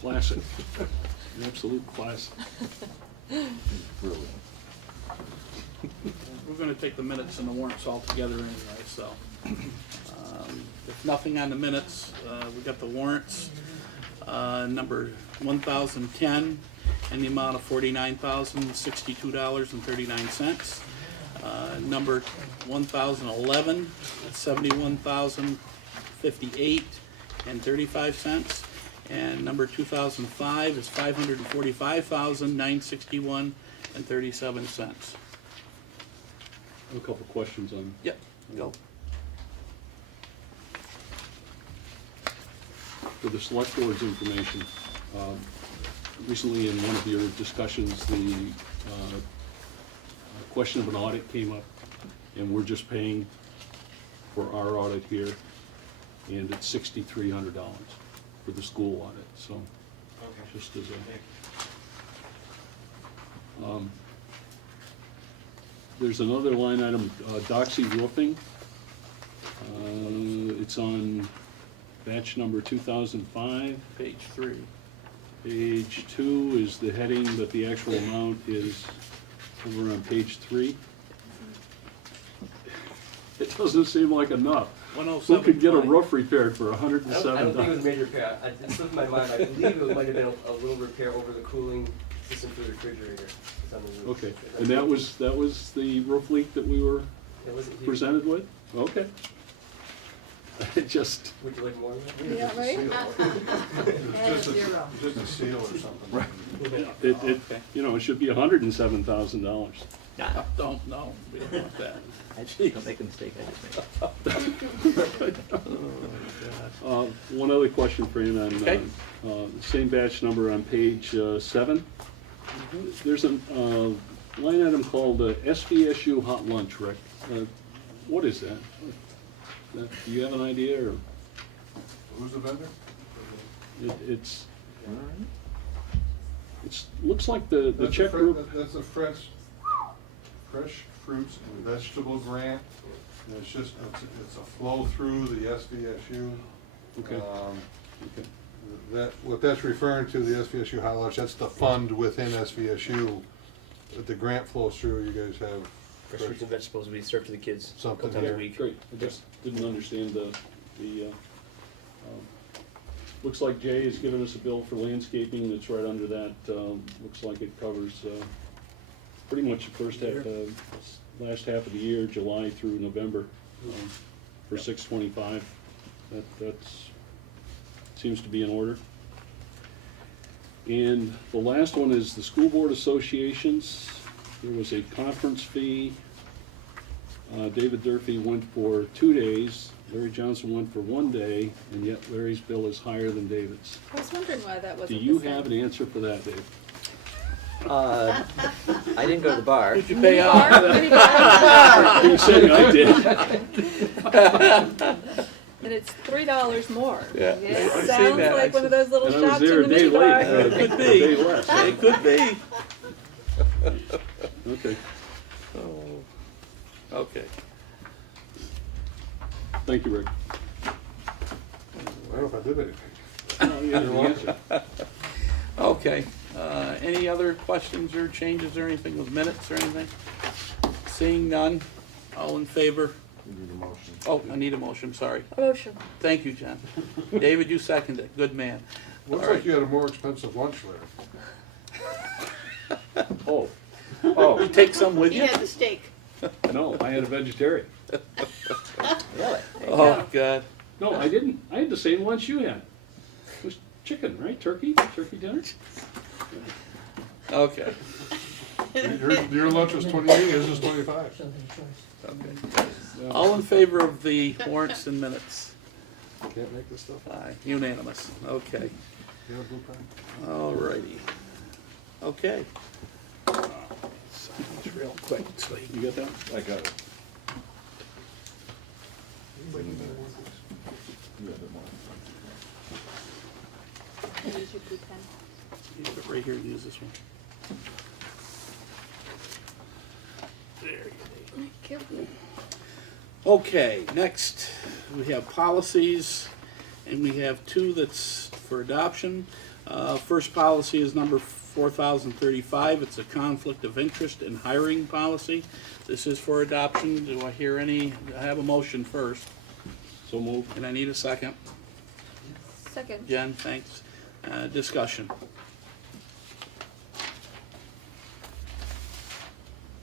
Classic. An absolute classic. Brilliant. We're gonna take the minutes and the warrants all together anyway, so. If nothing on the minutes, we got the warrants, number 1010, in the amount of $49,062.39. Number 1011, 71,058.35, and number 2005 is 545,961.37. I have a couple questions on. Yep, go. For the select board's information, recently in one of your discussions, the question of an audit came up, and we're just paying for our audit here, and it's $6,300 for the school audit, so just as a. There's another line item, Doxy Roofing. It's on batch number 2005. Page 3. Page 2 is the heading, but the actual amount is over on page 3. It doesn't seem like enough. Who could get a 107.20. roof repaired for I don't think it was a $107? major repair. It slipped my mind. I believe it might have been a little repair over the cooling system for the refrigerator. It's on the roof. Okay, and that was the roof leak that we were It wasn't huge. presented with? Okay. It just, Would you like more of that? Yeah, right? It's just a seal or something. Right. Okay. it should be $107,000. Don't, no, we don't want that. Don't make a mistake I just made. One other question for you on, Okay. the same batch number on page 7. There's a line item called SVSU Hot Lunch, Rick. What is that? Do you have an idea, or Who's the vendor? it's looks like the That's a check fre- group. That's a fresh fruits and vegetable grant. And it's just, it's a flow through the SVSU. Okay. Okay. What that's referring to, the SVSU Hot Lunch, that's the fund within SVSU. That the grant flows through, you guys have. Fresh fruits and vegetables will be served to the kids a Something couple times here. a week. Great, I just didn't understand looks like Jay has given us a bill for landscaping that's right under that. Looks like it covers pretty much the first half, last half of the year, July through November, for $625. That's seems to be in order. And the last one is the school board associations. There was a conference fee. David Durfee went for 2 days. Larry Johnson went for 1 day, and yet Larry's bill is higher than David's. I was wondering why that Do wasn't you the same. have an answer for that, Dave? I didn't go to the bar. Did you pay out? You're saying I did. And it's $3 more. Yeah. It I see sounds that. like one of those little And I was shops there in a the day mini late. bar. It could A be. day less. It could be. Okay, Oh, okay. thank you, Rick. I don't know if I did anything. Oh, you have the answer. Okay, any other questions or changes or anything with minutes or anything? Seeing none, all in favor? We need a motion. Oh, I need a motion, sorry. Motion. Thank you, Jen. David, you seconded it, good man. Looks All like right. you had a more expensive lunch, Larry. Oh, You take some with He you? had the steak. no, I had a vegetarian. Really? Oh, God. No, I didn't. I had the same lunch you had. It was chicken, right? Turkey dinner? Okay. Your lunch was 28, his is 25. Okay. All in favor of the warrants and minutes? Can't make this stuff up. Aye, unanimous, okay. You have a blue pen? All righty. Okay. It's real quick, sweet. You got that? I got it. You have it, Mark. Use your blue pen. Use it right here, use this one. There you go. Okay, next, we have policies, and we have 2 that's for adoption. First policy is number 4035. It's a conflict of interest in hiring policy. This is for adoption. Do I hear any? I have a motion first, So moved. and I need a second. Second. Jen, thanks. Discussion.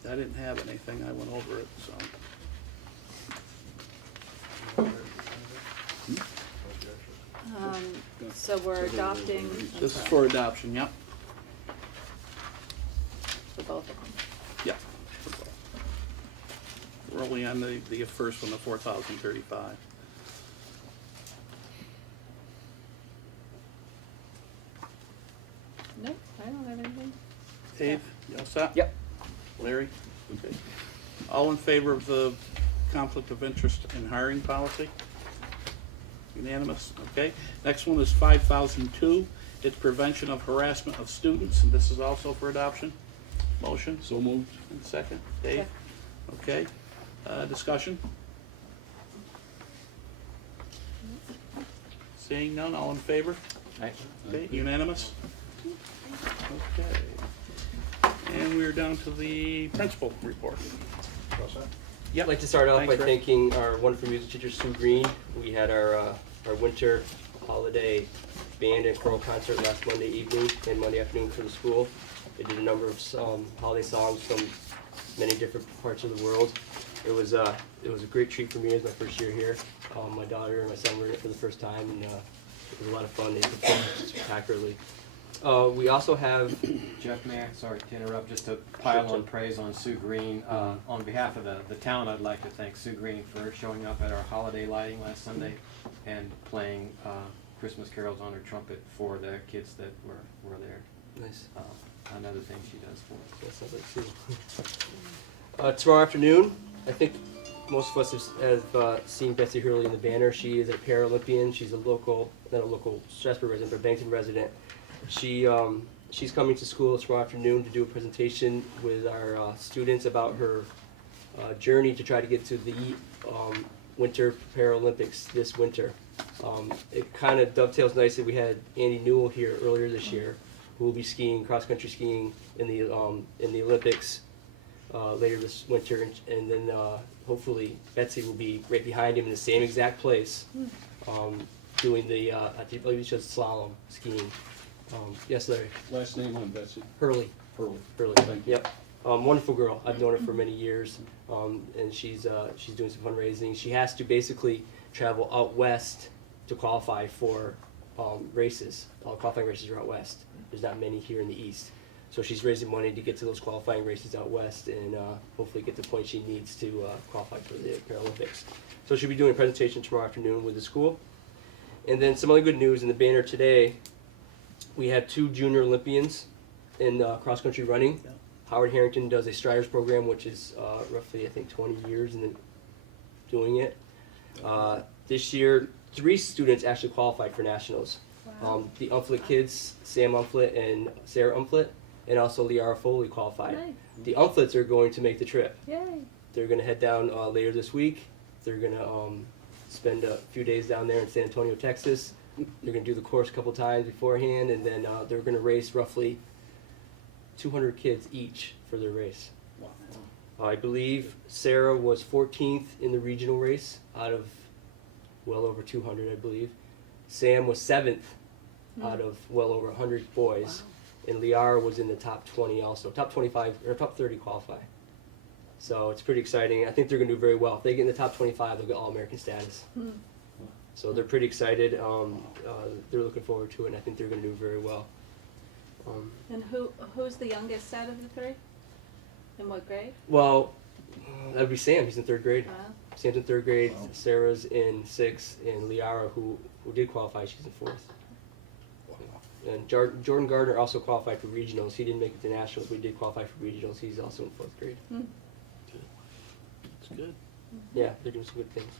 I didn't have anything, I went over it, so. So we're adopting This is for adoption, yep, for both of them. yep. We're only on the first one, the 4,035. Nope, I don't have anything. Dave, you all set? Yep. Larry? Okay. All in favor of the conflict of interest in hiring policy? Unanimous, okay. Next one is 5,002. It's prevention of harassment of students, and this is also for adoption. Motion, So moved. and second, Dave? Okay. Discussion? Seeing none, all in favor? Right. Okay, unanimous? Okay. And we're down to the principal report. I'd like to start off Thanks, by Rick. thanking our wonderful music teacher, Sue Green. We had our winter holiday band and choral concert last Monday evening and Monday afternoon for the school. They did a number of holiday songs from many different parts of the world. It was a great treat for me as my first year here. My daughter and my son were in it for the first time, and it was a lot of fun. They performed spectacularly. We also have Jeff, may I, sorry to interrupt, just to pile on praise on Sue Green. On behalf of the town, I'd like to thank Sue Green for showing up at our holiday lighting last Sunday and playing Christmas carols on her trumpet for the kids that were there. nice. Another thing she does for us. That sounds like Sue. Tomorrow afternoon, I think most of us have seen Betsy Hurley in the banner. She is a Paralympian. She's a local, not a local Shaftsbury resident, but Bankton resident. She's coming to school tomorrow afternoon to do a presentation with our students about her journey to try to get to the Winter Paralympics this winter. It kind of dovetails nicely. We had Andy Newell here earlier this year, who will be skiing, cross-country skiing in the Olympics later this winter, and then hopefully Betsy will be right behind him in the same exact place, doing the I believe it's just slalom skiing. Yes, Larry. Last name on Betsy. Hurley. Hurley. Hurley. Thank you. Yep. Wonderful girl. I've known her for many years, and she's doing some fundraising. She has to basically travel out west to qualify for races. All qualifying races are out west. There's not many here in the east. So she's raising money to get to those qualifying races out west and hopefully get the point she needs to qualify for the Paralympics. So she'll be doing a presentation tomorrow afternoon with the school. And then some other good news in the banner today, we had 2 junior Olympians in cross-country running. Yeah. Howard Harrington does a Striders program, which is roughly, I think, 20 years in doing it. This year, 3 students actually qualified for nationals. Wow. The Umflett kids, Sam Umflett and Sarah Umflett, and also Liara Foley qualified. Nice. The Umfletts are going to make the trip. Yay. They're going to head down later this week. They're going to spend a few days down there in San Antonio, Texas. They're going to do the course a couple times beforehand, and then they're going to race roughly 200 kids each for their race. Wow. I believe Sarah was 14th in the regional race out of well over 200, I believe. Sam was 7th out of well over 100 boys. And Liara was in the top 20 also. Top 25, or top 30 qualify. So it's pretty exciting. I think they're going to do very well. If they get in the top 25, they'll get All-American status. So they're pretty excited. They're looking forward to it, and I think they're going to do very well. And who's the youngest out of the 3? In what grade? Well, that would be Sam. He's in 3rd grade. Wow. Sam's in 3rd grade. Sarah's in 6th, and Liara, who did qualify, she's in 4th. And Jordan Gardner also qualified for regionals. He didn't make it to nationals, but he did qualify for regionals. He's also in 4th grade. It's good. Yeah, they're doing some good things.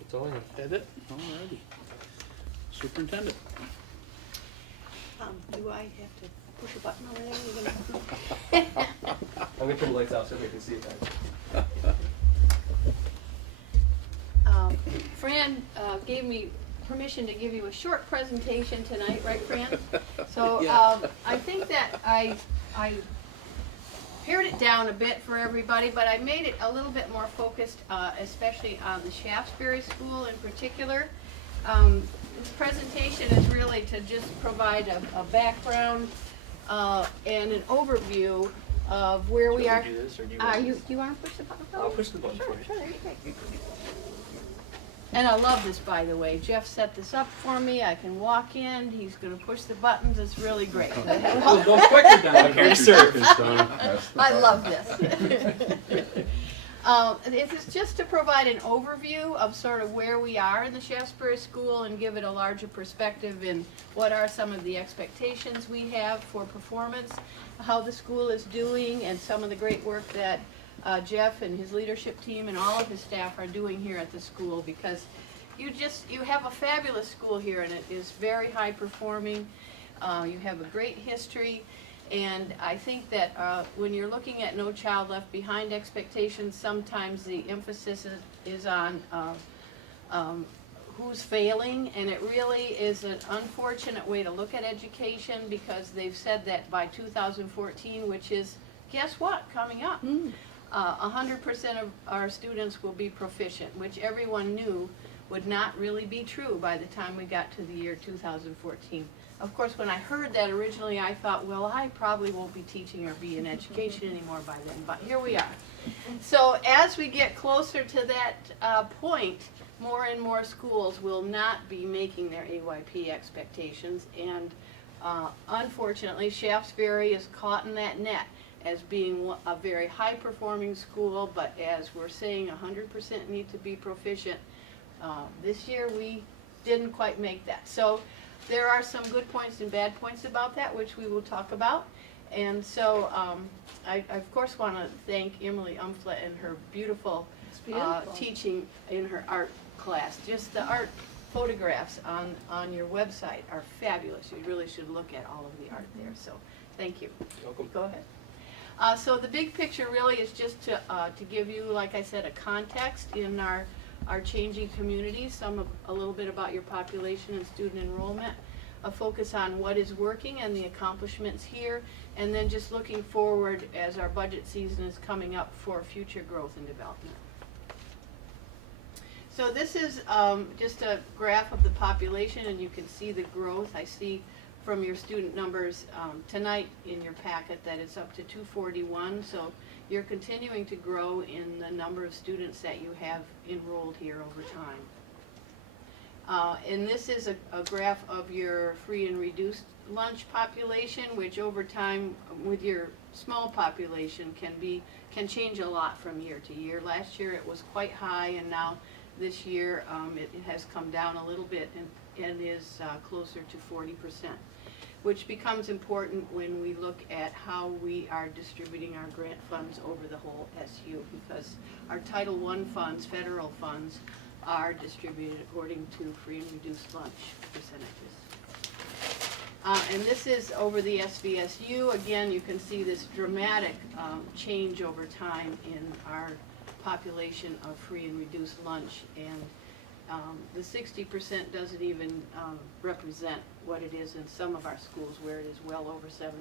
That's all I have. That it? Alrighty. Superintendent. Do I have to push a button over there? I'm gonna turn the lights off so we can see it guys. Fran gave me permission to give you a short presentation tonight, right, Fran? So I think that I pared it down a bit for everybody, but I made it a little bit more focused, especially on the Shaftsbury School in particular. This presentation is really to just provide a background and an overview of where we are. Do this, or do you Are want you, this? do you want to push the button? I'll push the button for you. Sure, there you go. And I love this, by the way. Jeff set this up for me. I can walk in. He's going to push the buttons. It's really great. Go quicker, Don. Here to serve. I love this. This is just to provide an overview of sort of where we are in the Shaftsbury School and give it a larger perspective in what are some of the expectations we have for performance, how the school is doing, and some of the great work that Jeff and his leadership team and all of his staff are doing here at the school, because you have a fabulous school here, and it is very high performing. You have a great history, and I think that when you're looking at No Child Left Behind expectations, sometimes the emphasis is on who's failing, and it really is an unfortunate way to look at education, because they've said that by 2014, which is, guess what, coming up, 100% of our students will be proficient, which everyone knew would not really be true by the time we got to the year 2014. Of course, when I heard that originally, I thought, well, I probably won't be teaching or be in education anymore by then, but here we are. So as we get closer to that point, more and more schools will not be making their AYP expectations, and unfortunately, Shaftsbury is caught in that net as being a very high-performing school, but as we're saying, 100% need to be proficient. This year, we didn't quite make that. So there are some good points and bad points about that, which we will talk about. And so I of course, want to thank Emily Umflett and her beautiful, teaching in her art class. Just the art photographs on your website are fabulous. You really should look at all of the art there. So thank you. Welcome. Go ahead. So the big picture really is just to give you, like I said, a context in our changing communities, a little bit about your population and student enrollment, a focus on what is working and the accomplishments here, and then just looking forward as our budget season is coming up for future growth and development. So this is just a graph of the population, and you can see the growth. I see from your student numbers tonight in your packet that it's up to 241, so you're continuing to grow in the number of students that you have enrolled here over time. And this is a graph of your free and reduced lunch population, which over time with your small population can change a lot from year to year. Last year it was quite high, and now this year it has come down a little bit and is closer to 40%. Which becomes important when we look at how we are distributing our grant funds over the whole SU, because our Title I funds, federal funds, are distributed according to free and reduced lunch percentages. And this is over the SVSU. Again, you can see this dramatic change over time in our population of free and reduced lunch, and the 60% doesn't even represent what it is in some of our schools, where it is well over 70%,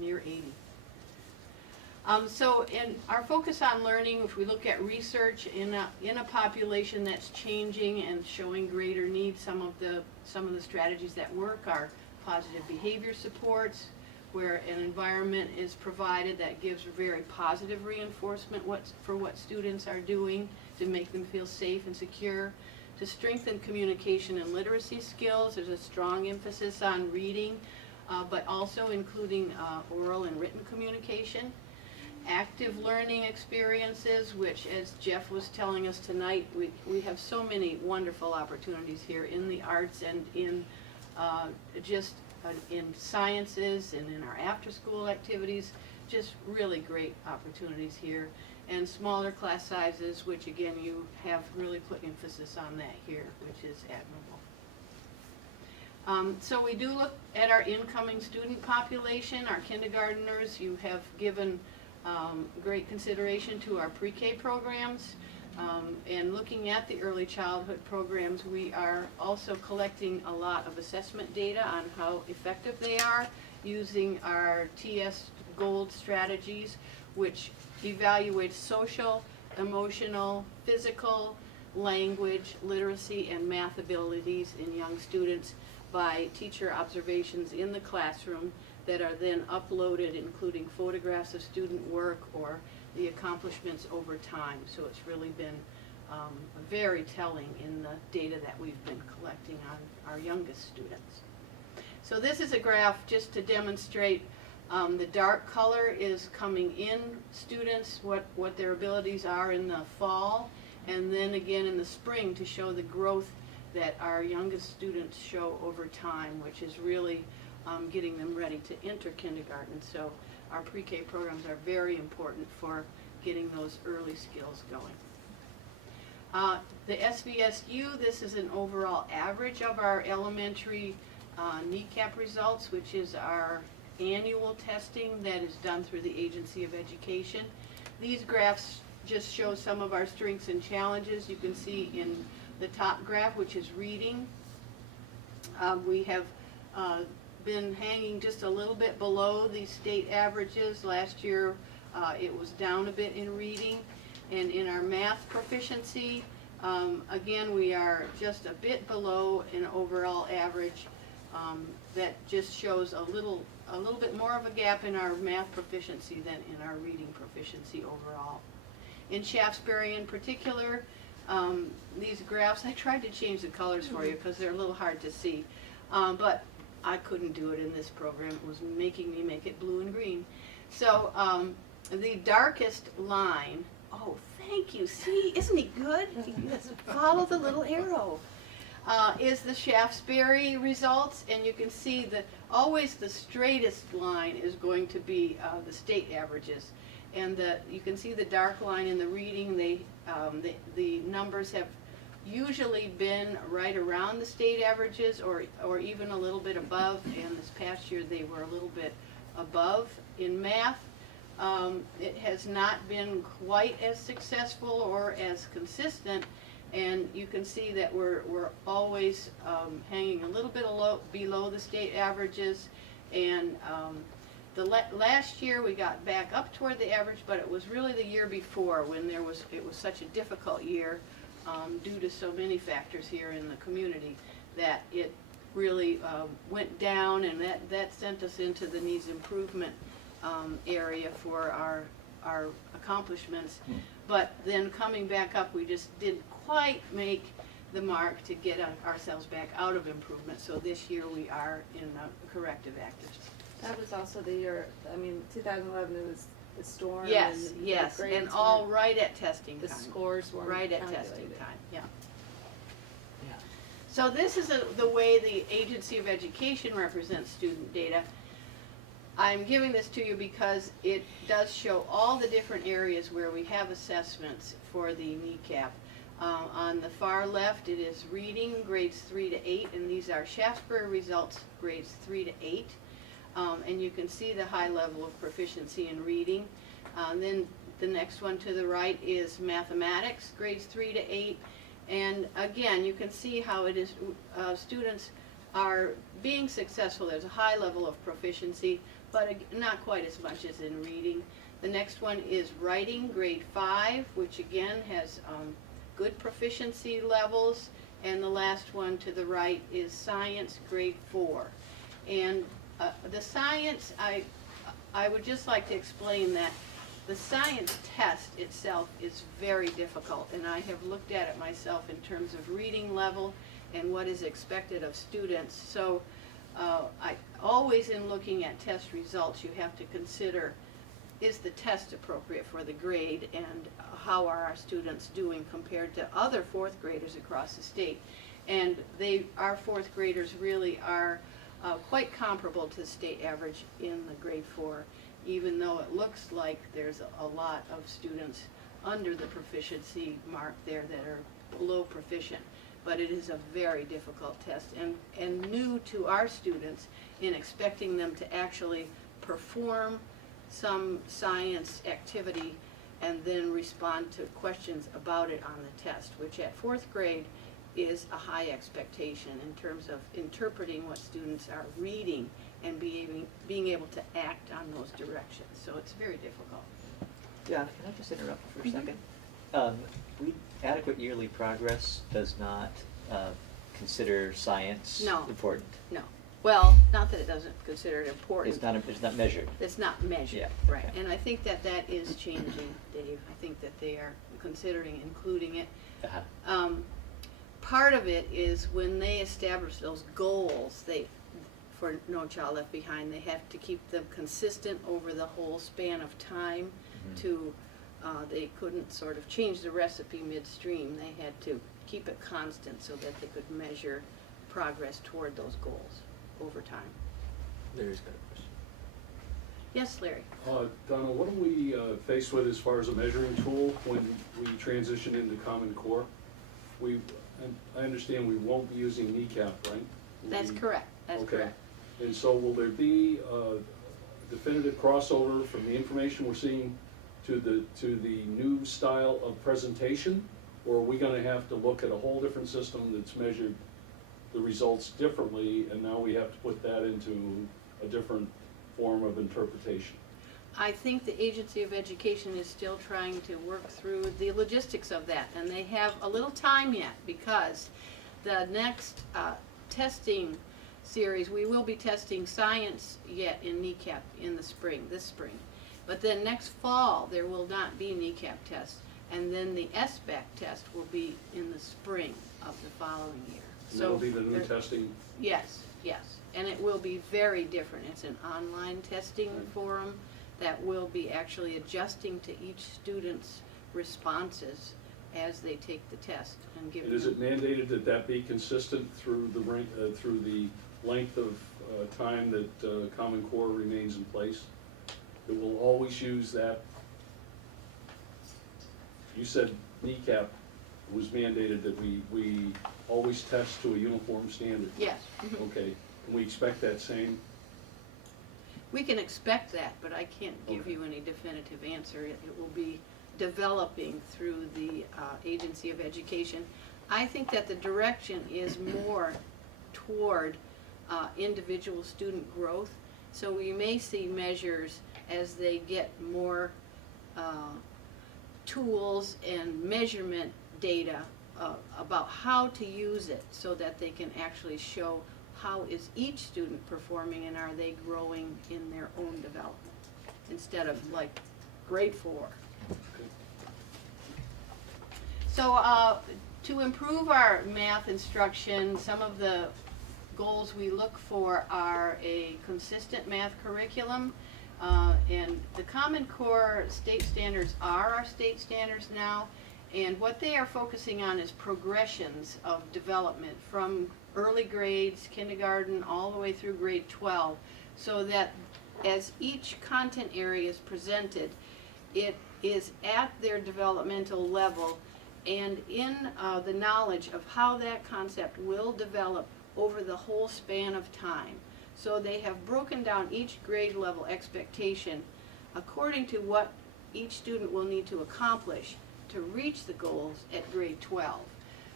near 80. So in our focus on learning, if we look at research in a population that's changing and showing greater needs, some of the strategies that work are positive behavior supports, where an environment is provided that gives very positive reinforcement for what students are doing to make them feel safe and secure. To strengthen communication and literacy skills, there's a strong emphasis on reading, but also including oral and written communication. Active learning experiences, which, as Jeff was telling us tonight, we have so many wonderful opportunities here in the arts and in in sciences and in our after-school activities. Just really great opportunities here. And smaller class sizes, which again you have really put emphasis on that here, which is admirable. So we do look at our incoming student population, our kindergarteners. You have given great consideration to our pre-K programs. And looking at the early childhood programs, we are also collecting a lot of assessment data on how effective they are using our TS Gold strategies, which evaluates social, emotional, physical, language, literacy, and math abilities in young students by teacher observations in the classroom, that are then uploaded, including photographs of student work or the accomplishments over time. So it's really been very telling in the data that we've been collecting on our youngest students. So this is a graph just to demonstrate the dark color is coming in students, what their abilities are in the fall, and then again in the spring to show the growth that our youngest students show over time, which is really getting them ready to enter kindergarten. So our pre-K programs are very important for getting those early skills going. The SVSU, this is an overall average of our elementary NECAP results, which is our annual testing that is done through the Agency of Education. These graphs just show some of our strengths and challenges. You can see in the top graph, which is reading, we have been hanging just a little bit below the state averages. Last year it was down a bit in reading. And in our math proficiency, again, we are just a bit below an overall average. That just shows a little bit more of a gap in our math proficiency than in our reading proficiency overall. In Shaftsbury in particular, these graphs, I tried to change the colors for you because they're a little hard to see, but I couldn't do it in this program. It was making me make it blue and green. So the darkest line, oh, thank you, see, isn't he good? Yes, follow the little arrow. Is the Shaftsbury results, and you can see that always the straightest line is going to be the state averages, and you can see the dark line in the reading. The numbers have usually been right around the state averages, or even a little bit above. And this past year they were a little bit above. In math, it has not been quite as successful or as consistent. And you can see that we're always hanging a little bit below the state averages. And last year we got back up toward the average, but it was really the year before when it was such a difficult year due to so many factors here in the community that it really went down, and that sent us into the needs improvement area for our accomplishments. But then coming back up, we just didn't quite make the mark to get ourselves back out of improvement. So this year we are in corrective active. That was also the year, I mean, 2011, it was the storm. Yes, and yes, the grades and all weren't- right at testing The time. scores weren't Right at calculated. testing time, yeah. Yeah. So this is the way the Agency of Education represents student data. I'm giving this to you because it does show all the different areas where we have assessments for the NECAP. On the far left, it is reading, grades 3 to 8, and these are Shaftsbury results, grades 3 to 8. And you can see the high level of proficiency in reading. Then the next one to the right is mathematics, grades 3 to 8. And again, you can see how it is, students are being successful. There's a high level of proficiency, but not quite as much as in reading. The next one is writing, grade 5, which again has good proficiency levels. And the last one to the right is science, grade 4. And the science, I would just like to explain that the science test itself is very difficult, and I have looked at it myself in terms of reading level and what is expected of students. So always in looking at test results, you have to consider, is the test appropriate for the grade, and how are our students doing compared to other fourth graders across the state. And our fourth graders really are quite comparable to the state average in the grade 4, even though it looks like there's a lot of students under the proficiency mark there that are below proficient. But it is a very difficult test, and new to our students in expecting them to actually perform some science activity and then respond to questions about it on the test, which at fourth grade is a high expectation in terms of interpreting what students are reading and being able to act on those directions. So it's very difficult. Yeah, can I just interrupt for a second? Adequate yearly progress does not consider science No. important. No. Well, not that it doesn't consider it important. It's not measured. It's not measured, Yeah, right, okay. and I think that that is changing, Dave. I think that they are considering including it. Uh-huh. Part of it is when they establish those goals, for No Child Left Behind, they have to keep them consistent over the whole span of time they couldn't sort of change the recipe midstream. They had to keep it constant so that they could measure progress toward those goals over time. Larry's got a question. Yes, Larry? Donna, what are we faced with as far as a measuring tool when we transition into Common Core? I understand we won't be using kneecap, right? That's correct, that's Okay. correct. And so will there be a definitive crossover from the information we're seeing to the new style of presentation? Or are we gonna have to look at a whole different system that's measured the results differently, and now we have to put that into a different form of interpretation? I think the Agency of Education is still trying to work through the logistics of that, and they have a little time yet, because the next testing series, we will be testing science yet in kneecap in the spring, this spring. But then next fall, there will not be kneecap tests, and then the SBAC test will be in the spring of the following year. And that'll be the new there- testing? Yes, yes, and it will be very different. It's an online testing forum that will be actually adjusting to each student's responses as they take the test and giving And is it them. mandated that that be consistent through the length of time that Common Core remains in place? That we'll always use that? You said kneecap was mandated that we always test to a uniform standard. Yes. Mhm. Okay, can we expect that same? We can expect that, but I can't give Okay. you any definitive answer. It will be developing through the Agency of Education. I think that the direction is more toward individual student growth. So we may see measures as they get more tools and measurement data about how to use it so that they can actually show how is each student performing and are they growing in their own development instead of like grade 4. So to improve our math instruction, some of the goals we look for are a consistent math curriculum, and the Common Core state standards are our state standards now, and what they are focusing on is progressions of development from early grades, kindergarten, all the way through grade 12, so that as each content area is presented, it is at their developmental level and in the knowledge of how that concept will develop over the whole span of time. So they have broken down each grade level expectation according to what each student will need to accomplish to reach the goals at grade 12.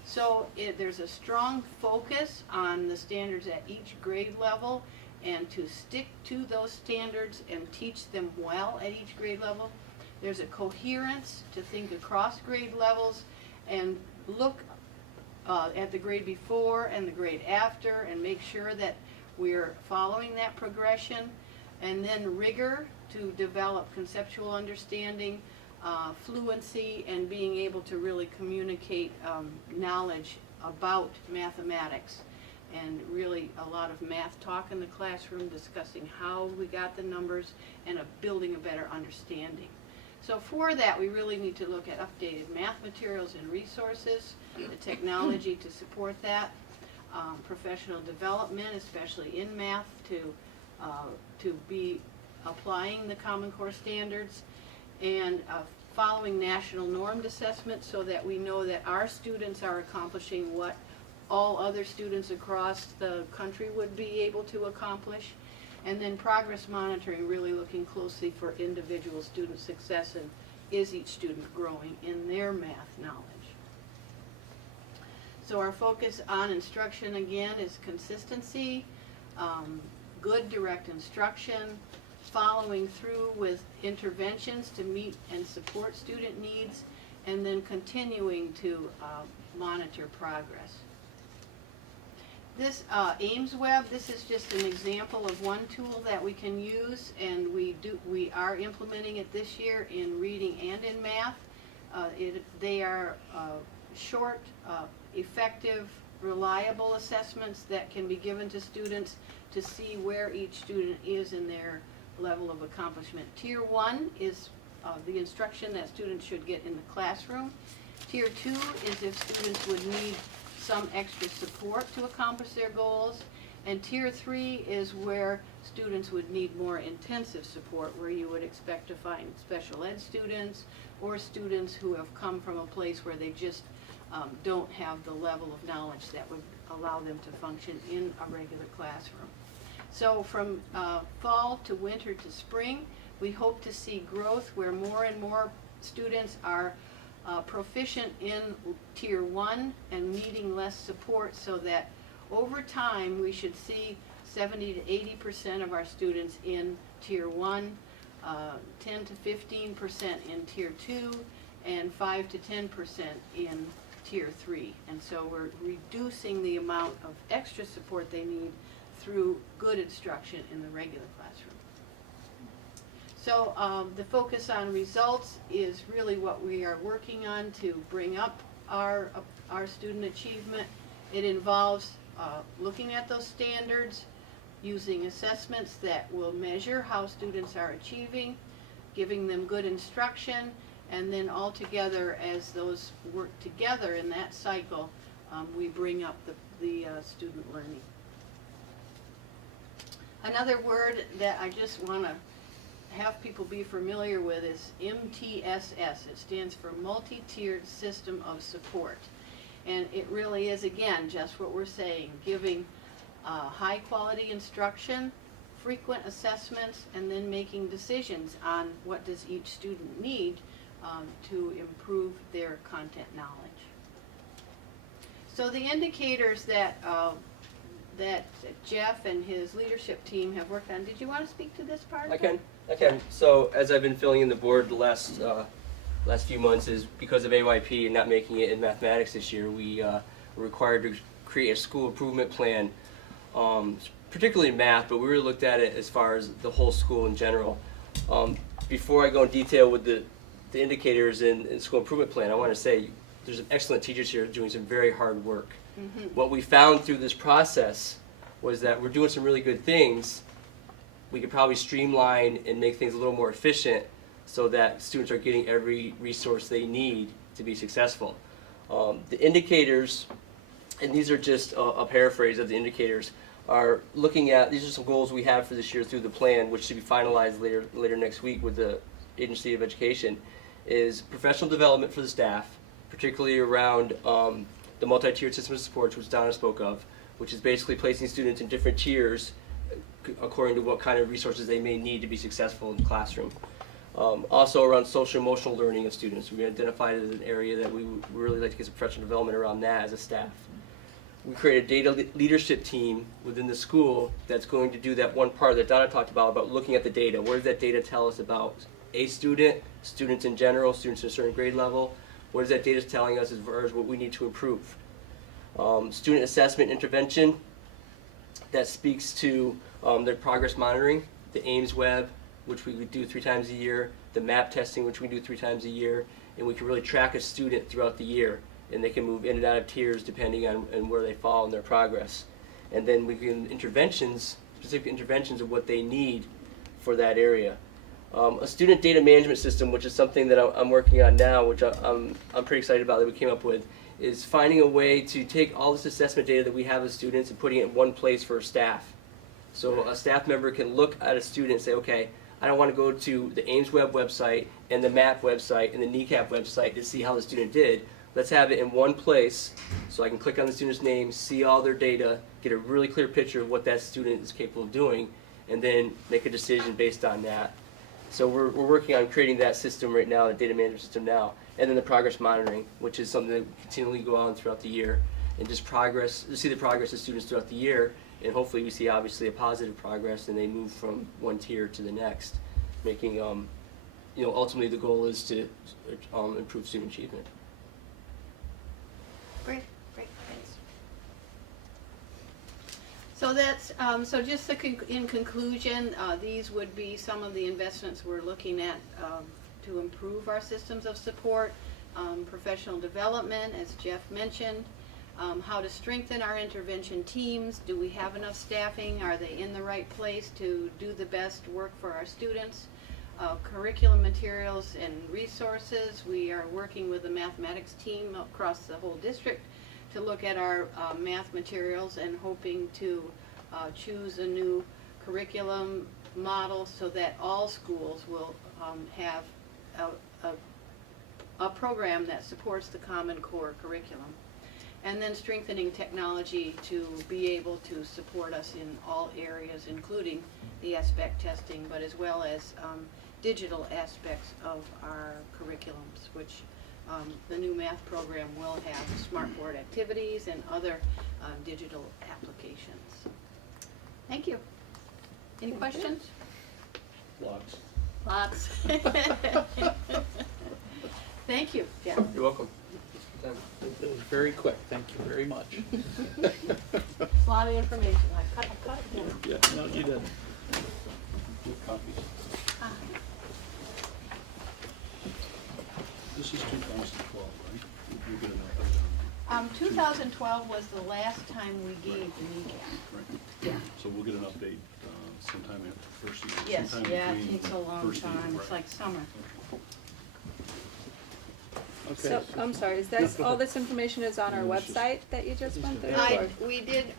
So there's a strong focus on the standards at each grade level and to stick to those standards and teach them well at each grade level. There's a coherence to think across grade levels and look at the grade before and the grade after and make sure that we're following that progression. And then rigor to develop conceptual understanding, fluency, and being able to really communicate knowledge about mathematics. And really a lot of math talk in the classroom, discussing how we got the numbers and building a better understanding. So for that, we really need to look at updated math materials and resources, the technology to support that, professional development, especially in math, to be applying the Common Core standards, and following national normed assessment so that we know that our students are accomplishing what all other students across the country would be able to accomplish. And then progress monitoring, really looking closely for individual student success and is each student growing in their math knowledge. So our focus on instruction again is consistency, good direct instruction, following through with interventions to meet and support student needs, and then continuing to monitor progress. This Ames Web, this is just an example of one tool that we can use, and we are implementing it this year in reading and in math. They are short, effective, reliable assessments that can be given to students to see where each student is in their level of accomplishment. Tier 1 is the instruction that students should get in the classroom. Tier 2 is if students would need some extra support to accomplish their goals. And Tier 3 is where students would need more intensive support, where you would expect to find special ed students or students who have come from a place where they just don't have the level of knowledge that would allow them to function in a regular classroom. So from fall to winter to spring, we hope to see growth where more and more students are proficient in Tier 1 and needing less support, so that over time we should see 70 to 80% of our students in Tier 1, 10 to 15% in Tier 2, and 5 to 10% in Tier 3. And so we're reducing the amount of extra support they need through good instruction in the regular classroom. So the focus on results is really what we are working on to bring up our student achievement. It involves looking at those standards, using assessments that will measure how students are achieving, giving them good instruction, and then all together, as those work together in that cycle, we bring up the student learning. Another word that I just want to have people be familiar with is MTSS. It stands for Multi-Tiered System of Support. And it really is, again, just what we're saying, giving high quality instruction, frequent assessments, and then making decisions on what does each student need to improve their content knowledge. So the indicators that Jeff and his leadership team have worked on, did you want to speak to this part? I can. So as I've been filling in the board the last few months, is because of AYP and not making it in mathematics this year, we were required to create a school improvement plan, particularly in math, but we really looked at it as far as the whole school in general. Before I go in detail with the indicators in school improvement plan, I want to say there's some excellent teachers here doing some very hard work. Mm-hmm. What we found through this process was that we're doing some really good things. We could probably streamline and make things a little more efficient so that students are getting every resource they need to be successful. The indicators, and these are just a paraphrase of the indicators, are looking at, these are some goals we have for this year through the plan, which should be finalized later next week with the Agency of Education, is professional development for the staff, particularly around the multi-tiered system of supports, which Donna spoke of, which is basically placing students in different tiers according to what kind of resources they may need to be successful in the classroom. Also around social emotional learning of students. We identified it as an area that we would really like to get some professional development around that as a staff. We created a data leadership team within the school that's going to do that one part that Donna talked about looking at the data. What does that data tell us about a student, students in general, students at a certain grade level? What is that data telling us as far as what we need to improve? Student assessment intervention that speaks to their progress monitoring, the Ames Web, which we would do 3 times a year, the MAP testing, which we do 3 times a year, and we can really track a student throughout the year, and they can move in and out of tiers depending on where they fall in their progress. And then we can specific interventions of what they need for that area. A student data management system, which is something that I'm working on now, which I'm pretty excited about that we came up with, is finding a way to take all this assessment data that we have as students and putting it in one place for staff. So a staff member can look at a student and say, okay, I don't want to go to the Ames Web website and the MAP website and the NECAP website to see how the student did. Let's have it in one place so I can click on the student's name, see all their data, get a really clear picture of what that student is capable of doing, and then make a decision based on that. So we're working on creating that system right now, the data management system now, and then the progress monitoring, which is something that continually go on throughout the year, and just see the progress of students throughout the year, and hopefully we see obviously a positive progress and they move from one tier to the next, making, ultimately the goal is to improve student achievement. Great, thanks. So that's, so just in conclusion, these would be some of the investments we're looking at to improve our systems of support, professional development, as Jeff mentioned, how to strengthen our intervention teams. Do we have enough staffing? Are they in the right place to do the best work for our students? Curriculum materials and resources. We are working with the mathematics team across the whole district to look at our math materials and hoping to choose a new curriculum model so that all schools will have a program that supports the Common Core curriculum. And then strengthening technology to be able to support us in all areas, including the SBAC testing, but as well as digital aspects of our curriculums, which the new math program will have smartboard activities and other digital applications. Thank you. Any questions? Lots. Lots. Thank you, Jeff. You're welcome. It was very quick, thank you very much. A lot of information. I cut it down. Yeah, no, you did. Copies. Ah. This is 2012, right? You get an update 2012 was the last time we gave the kneecap. on, right? Yeah. So we'll get an update sometime after the first year. Yes, sometime yeah, it between takes a long first year, time. It's right. like summer. Okay. So, I'm sorry, is No, this, go all ahead. this information is on our No, it's just- website that you just went through? We did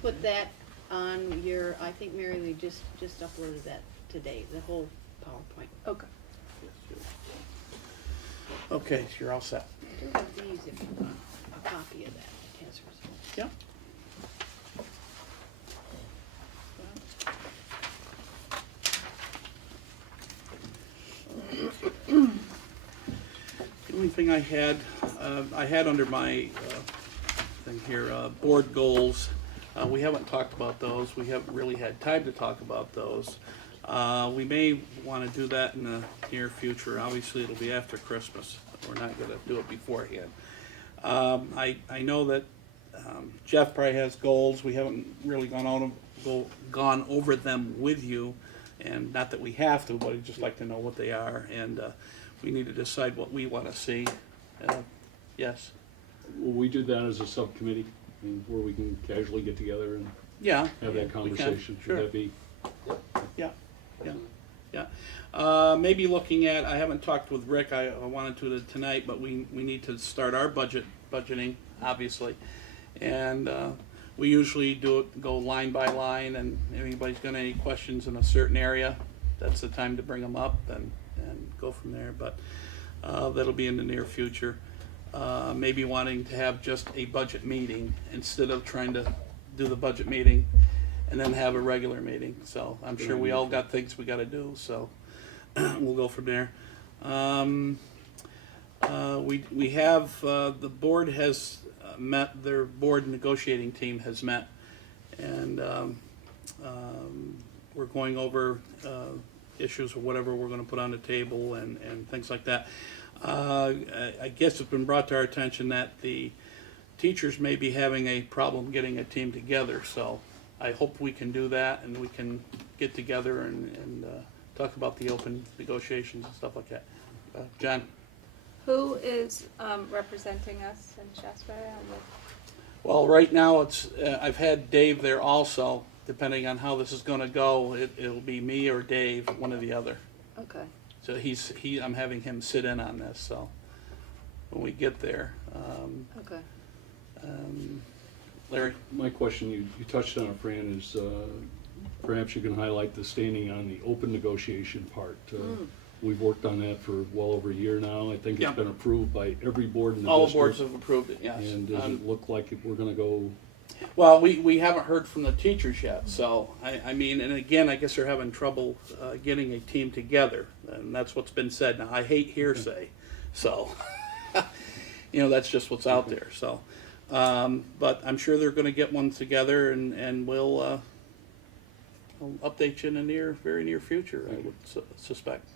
put that on your, I think Mary Lee just uploaded that today, the whole PowerPoint. Okay. Okay, so you're all set. I do have these if you want a copy of that. It has results. Yeah. The only thing I had under my thing here, board goals. We haven't talked about those. We haven't really had time to talk about those. We may want to do that in the near future. Obviously, it'll be after Christmas. We're not going to do it beforehand. I know that Jeff probably has goals. We haven't really gone over them with you, and not that we have to, but I'd just like to know what they are, and we need to decide what we want to see. Yes. Well, we did that as a subcommittee, where we can casually get together and Yeah. have that we can. conversation. Sure. Should that be? Yeah. Maybe looking at, I haven't talked with Rick, I wanted to tonight, but we need to start our budgeting, obviously. And we usually do it, go line by line, and if anybody's got any questions in a certain area, that's the time to bring them up and go from there. But that'll be in the near future. Maybe wanting to have just a budget meeting instead of trying to do the budget meeting and then have a regular meeting. So I'm sure we all got things we got to do, so we'll go from there. We have, the board has met, their board negotiating team has met, and we're going over issues or whatever we're going to put on the table and things like that. I guess it's been brought to our attention that the teachers may be having a problem getting a team together, so I hope we can do that and we can get together and talk about the open negotiations and stuff like that. John? Who is representing us in Shaftsbury on the? Well, right now it's, I've had Dave there also. Depending on how this is going to go, it'll be me or Dave, one or the other. Okay. So I'm having him sit in on this, so when we get there. Okay. Larry? My question, you touched on it, Fran, is perhaps you can highlight the standing on the open negotiation part. We've worked on that for well over a year now. I think Yeah. it's been approved by every board in the All district. boards have approved it, yes. And does it look like we're gonna go? Well, we haven't heard from the teachers yet, so, I mean, and again, I guess they're having trouble getting a team together, and that's what's been said. Now, I hate hearsay, so, that's just what's out there, so. But I'm sure they're gonna get one together, and we'll I'll update you in the very near future, I would suspect.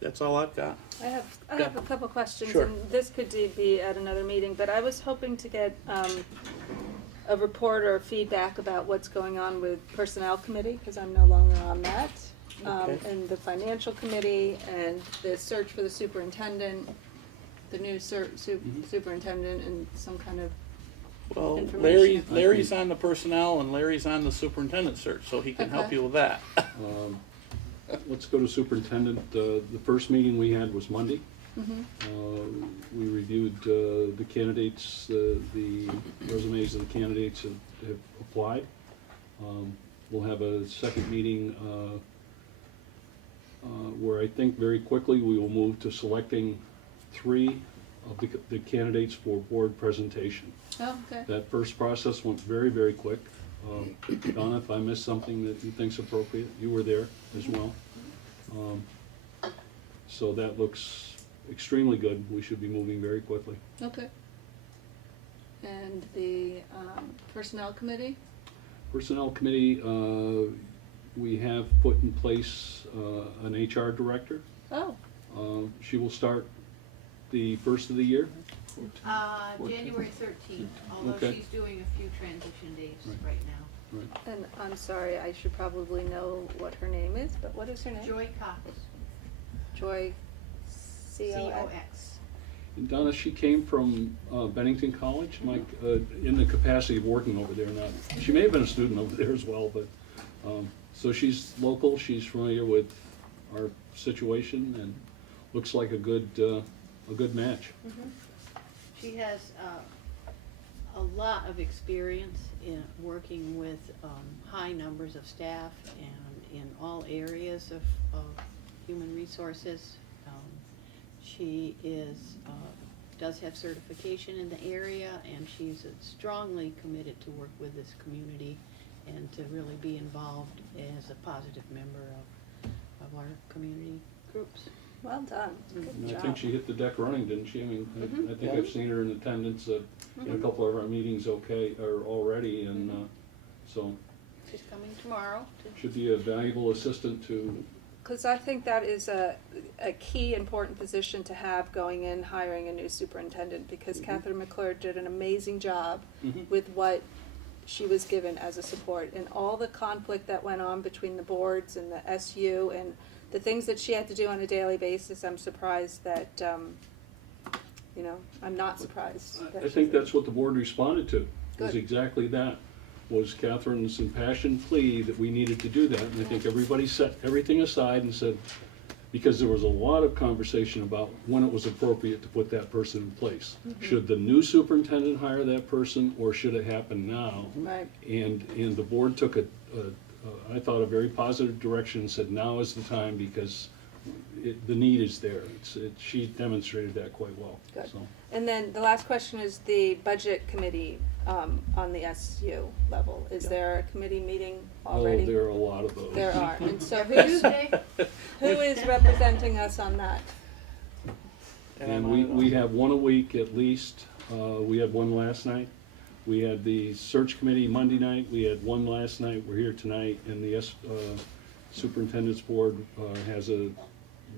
That's all I've got. I have Yeah. a couple questions, Sure. and this could be at another meeting, but I was hoping to get a report or feedback about what's going on with Personnel Committee, because I'm no longer on that. Okay. And the Financial Committee, and the search for the superintendent, the new superintendent, and some kind of, Well, information. Larry's on the personnel and Larry's on the superintendent search, so he can help Okay. you with that. Let's go to superintendent. The first meeting we had was Monday. We reviewed the candidates, the resumes of the candidates that have applied. We'll have a second meeting where I think very quickly we will move to selecting 3 of the candidates for board presentation. oh, okay. That first process went very, very quick. Donna, if I missed something that you think's appropriate, you were there as well. So that looks extremely good. We should be moving very quickly. Okay. And the Personnel Committee? Personnel Committee, we have put in place an HR director. Oh, She will start the first of the year. January 13th, although Okay. she's doing a few transition days Right. right now. Right. and I'm sorry, I should probably know what her name is, but what is her name? Joy Cox, Joy, C-O-X. C-O-X. And Donna, she came from Bennington College, Mike, in the capacity of working over there. Now, she may have been a student over there as well, but, so she's local, she's familiar with our situation, and looks like a good match. She has a lot of experience in working with high numbers of staff and in all areas of human resources. She does have certification in the area, and she's strongly committed to work with this community and to really be involved as a positive member of our community groups. Well done, And good I think job. she hit the deck running, didn't she? I mean, I think Yeah. I've seen her in attendance in a couple of our meetings already, and so She's coming tomorrow to should be a valuable assistant to, Because I think that is a key important position to have going in hiring a new superintendent, because Catherine McClure did an amazing job with what she was given as a support, and all the conflict that went on between the boards and the SU and the things that she had to do on a daily basis. I'm surprised that, I'm not surprised. that I she's think a- that's what the board responded to, was Good. exactly that. Was Catherine's impassioned plea that we needed to do that, and I think everybody set everything aside and said, because there was a lot of conversation about when it was appropriate to put that person in place. Should the new superintendent hire that person, or should it happen now? Right. And the board took I thought, a very positive direction, and said now is the time, because the need is there. She demonstrated that quite well. Good. So. And then the last question is the budget committee on the SU level. Is there a committee meeting already? Oh, there are a lot of those. There are. And so Tuesday. who is representing us on that? And we have one a week at least. We had one last night. We had the search committee Monday night. We had one last night. We're here tonight. And the superintendent's board has a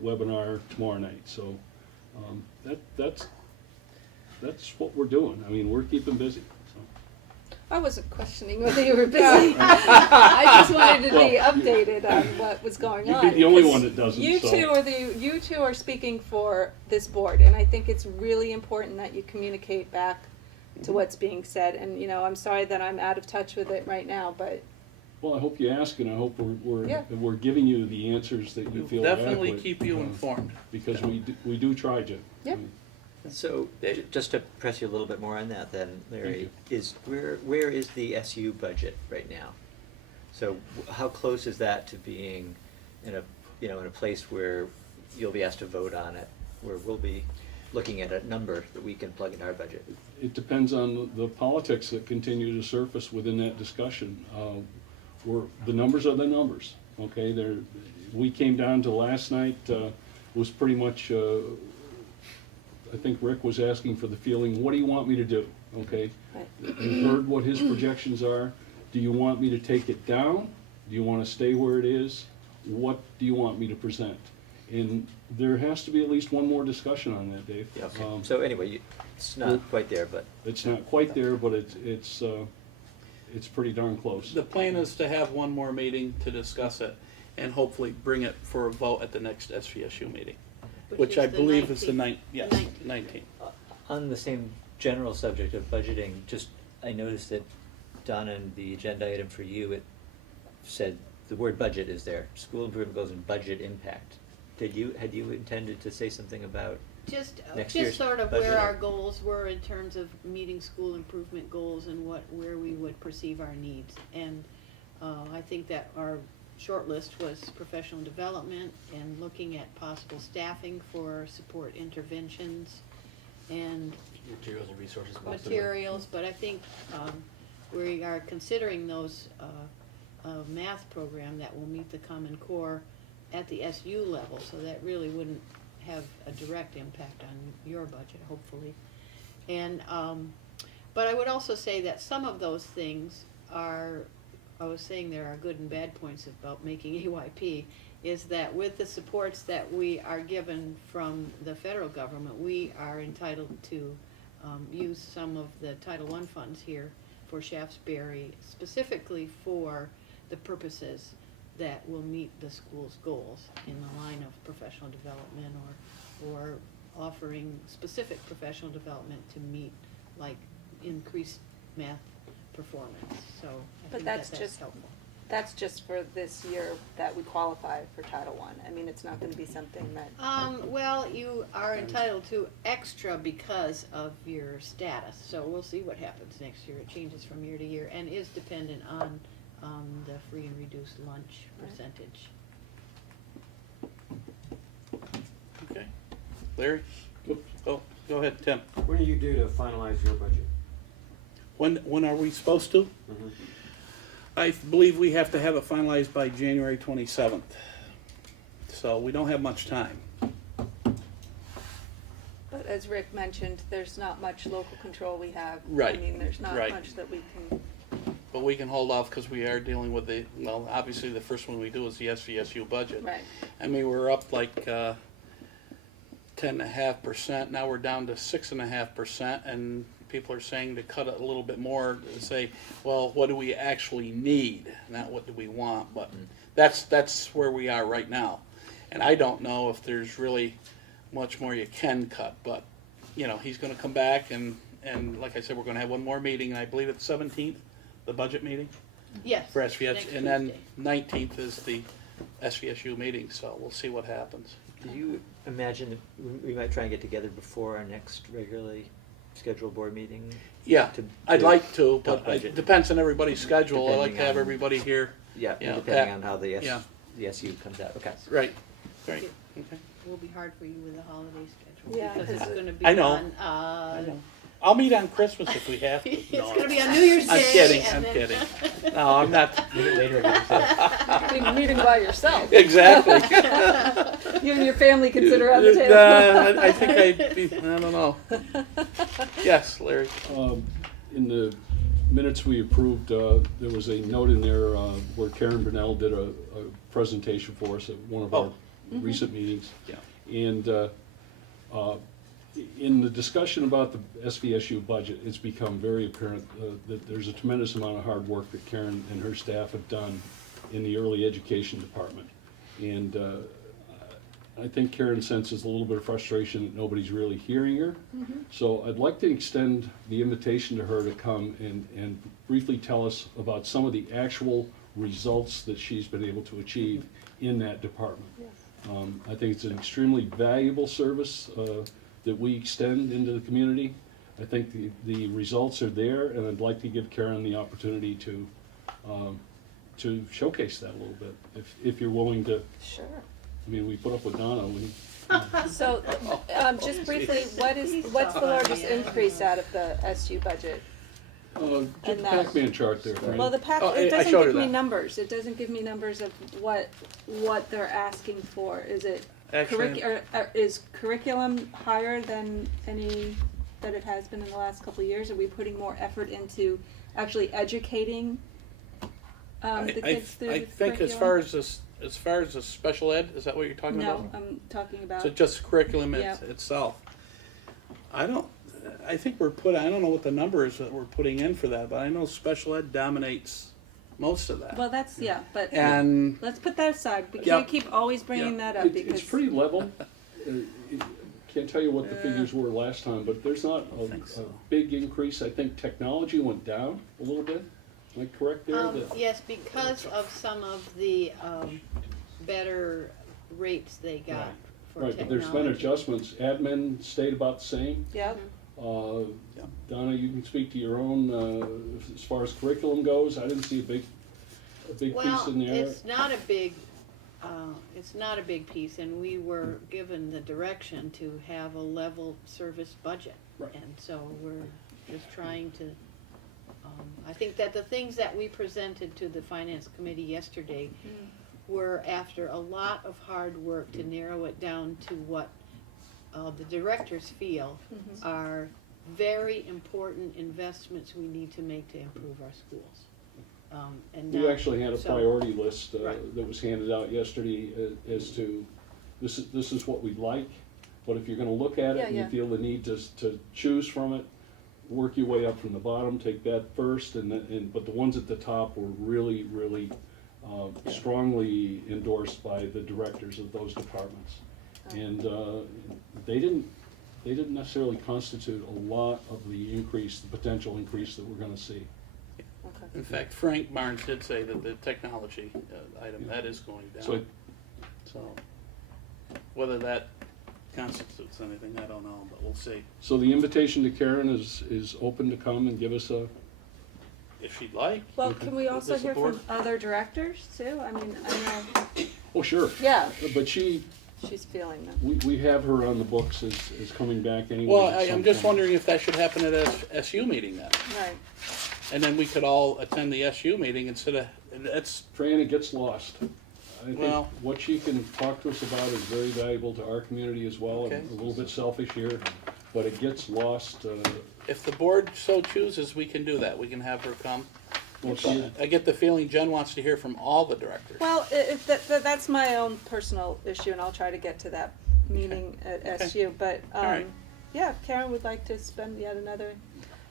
webinar tomorrow night. So that's what we're doing. I mean, we're keeping busy. So. I wasn't questioning whether you were busy. I just wanted to be updated on what was going You'd on. be the only 'cause one that doesn't, You so. you two are speaking for this board, and I think it's really important that you communicate back to what's being said. And I'm sorry that I'm out of touch with it right now, but Well, I hope you ask, and I hope Yeah. we're giving you the answers that you feel Definitely adequate, keep you informed. because we do try to. Yeah. So, just to press you a little bit more on that then, Larry, Thank is where is the SU budget right now? So how close is that to being in a place where you'll be asked to vote on it, where we'll be looking at a number that we can plug in our budget? It depends on the politics that continue to surface within that discussion. The numbers are the numbers, okay? We came down to last night, was pretty much, I think Rick was asking for the feeling, what do you want me to do, okay? Right. You heard what his projections are. Do you want me to take it down? Do you want to stay where it is? What do you want me to present? And there has to be at least one more discussion on that, Dave. So anyway, it's not quite there, but It's not quite there, but it's it's pretty darn close. The plan is to have one more meeting to discuss it and hopefully bring it for a vote at the next SVSU meeting, which I is the believe is the 19th. yes, The 19th. 19th. On the same general subject of budgeting, just, I noticed that, Donna, in the agenda item for you, it said, the word budget is there, school improvement goals and budget impact. Had you intended to say something about Just, next year's just sort of budget? where our goals were in terms of meeting school improvement goals and where we would perceive our needs. And, I think that our short list was professional development and looking at possible staffing for support interventions and Materials and resources possibly? materials, but I think, we are considering those, math program that will meet the Common Core at the SU level, so that really wouldn't have a direct impact on your budget, hopefully. And, but I would also say that some of those things are, I was saying there are good and bad points about making AYP, is that with the supports that we are given from the federal government, we are entitled to use some of the Title I funds here for Shaftsbury, specifically for the purposes that will meet the school's goals in the line of professional development or offering specific professional development to meet, like, increased math performance, so I But think that's that's just- helpful. That's just for this year that we qualify for Title I. I mean, it's not gonna be something that, Well, you are entitled to extra because of your status, so we'll see what happens next year. It changes from year to year and is dependent on, the free and reduced lunch percentage. Okay. Larry? Go ahead, Tim. When are you due to finalize your budget? When are we supposed to? I believe we have to have it finalized by January 27th. So we don't have much time. but as Rick mentioned, there's not much local control we have. Right, I mean, there's not right. much that we can, But we can hold off because we are dealing with well, obviously the first one we do is the SVSU budget. right. I mean, we're up like 10.5%. Now we're down to 6.5%, and people are saying to cut it a little bit more to say, well, what do we actually need, not what do we want? But that's where we are right now, and I don't know if there's really much more you can cut. But you know, he's going to come back, and like I said, we're going to have one more meeting, and I believe it's 17th, the budget meeting Yes. for SVS, next and then Tuesday. 19th is the SVSU meeting. So we'll see what happens. Do you imagine that we might try and get together before our next regularly scheduled board meeting? Yeah, to- I'd to like to, talk but it budget? depends on everybody's schedule. I like Depending to have on- everybody here. Yeah, Yeah, depending that- on how the yeah. the SU comes out, okay. Right, right, okay. It will be hard for you with the holiday schedule. Yeah, because it's 'cause gonna be I know. on, I know. I'll meet on Christmas if we have to. it's No, gonna be on New Year's Day. I'm kidding, and I'm then- kidding. No, I'm not. Later, again, Be meeting by yourself. Exactly. You and your family can sit around the table. I think I'd be, I don't know. Yes, Larry. In the minutes we approved, there was a note in there where Karen Burnell did a presentation for us at one of our recent meetings. Yeah. And in the discussion about the SVSU budget, it's become very apparent that there's a tremendous amount of hard work that Karen and her staff have done in the early education department. And I think Karen senses a little bit of frustration that nobody's really hearing her. So I'd like to extend the invitation to her to come and briefly tell us about some of the actual results that she's been able to achieve in that department. I think it's an extremely valuable service that we extend into the community. I think the results are there, and I'd like to give Karen the opportunity to showcase that a little bit, if you're willing to. Sure. I mean, we put up with Donna. So, just briefly, what's the largest increase out of the SU budget? Get the And that- Pac-Man chart there, Frank. Well, the pack, Oh, I it doesn't showed give her me that. numbers. It doesn't give me numbers of what they're asking for. Is it Actually, is curriculum higher than any that it has been in the last couple of years? Are we putting more effort into actually educating the kids through I the think curriculum? as far as the special ed, is that what you're talking No, about? I'm talking about. So just curriculum Yeah. itself. I don't, I think I don't know what the number is that we're putting in for that, but I know special ed dominates most of that. Well, that's, yeah, but And, let's put that aside, because Yep. you keep always bringing that up, because. It's pretty level. Can't tell you what the figures were last time, but there's not think a so. big increase. I think technology went down a little bit. Am I correct there? That- Yes, because of some of the, better rates they got Right. for Right, but technology. there's been adjustments. Admin stayed about the same. Yep, Yeah. Donna, you can speak to your own, as far as curriculum goes. I didn't see a big piece Well, in there. it's not a big piece, and we were given the direction to have a level service budget. Right. And so we're just trying to, I think that the things that we presented to the finance committee yesterday were after a lot of hard work to narrow it down to what the directors feel are very important investments we need to make to improve our schools. And We now- actually had a so- priority list Right. that was handed out yesterday as to, this is what we'd like, but if you're gonna look at it and you Yeah. feel the need to choose from it, work your way up from the bottom, take that first, but the ones at the top were really, really strongly endorsed by the directors of those departments. And they didn't necessarily constitute a lot of the potential increase that we're gonna see. okay. In fact, Frank Barnes did say that the technology item, that is going down. So So, whether that constitutes anything, I don't know, but we'll see. So the invitation to Karen is open to come and give us a, If she'd like. Well, can we also With the hear from board. other directors too? I mean, I know oh, sure. Yeah. But she's feeling them. we have her on the books as coming back anyway. Well, at some I'm just point. wondering if that should happen at SU meeting then. Right. And then we could all attend the SU meeting instead of, that's, Fran, it gets lost. I think Well- what she can talk to us about is very valuable to our community as well. Okay. I'm a little bit selfish here, but it gets lost. if the board so chooses, we can do that. We can have her come. Well, she- I get the feeling Jen wants to hear from all the directors. Well, that's my own personal issue, and I'll try to get to that meeting at Okay. SU. But All right. yeah, if Karen would like to spend yet another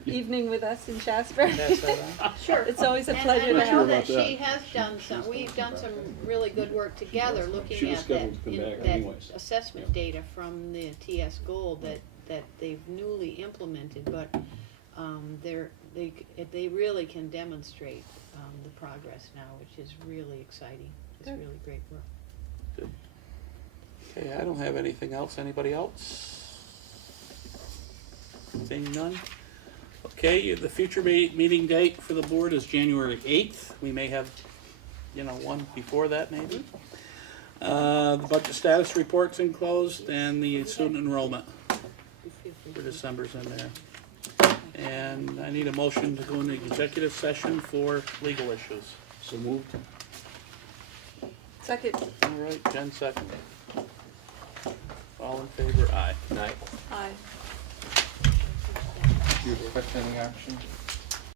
evening with us in Shaftsbury. Pass that on. Sure, it's always a And pleasure I to Not know sure have. that about that. she has done some, we've done some really good work together looking She was at that, scheduled to come back that anyways. assessment data from the TS Gold that they've newly implemented, but they really can demonstrate the progress now, which is really exciting. It's Good. really great work. Okay, I don't have anything else. Anybody else? Seeing none? Okay, the future meeting date for the board is January 8th. We may have, one before that maybe. The budget status report's enclosed and the student enrollment for December's in there. And I need a motion to go into executive session for legal issues. So moved. Second. All right, Jen second. All in favor, aye. Night. Aye. Do you expect any action?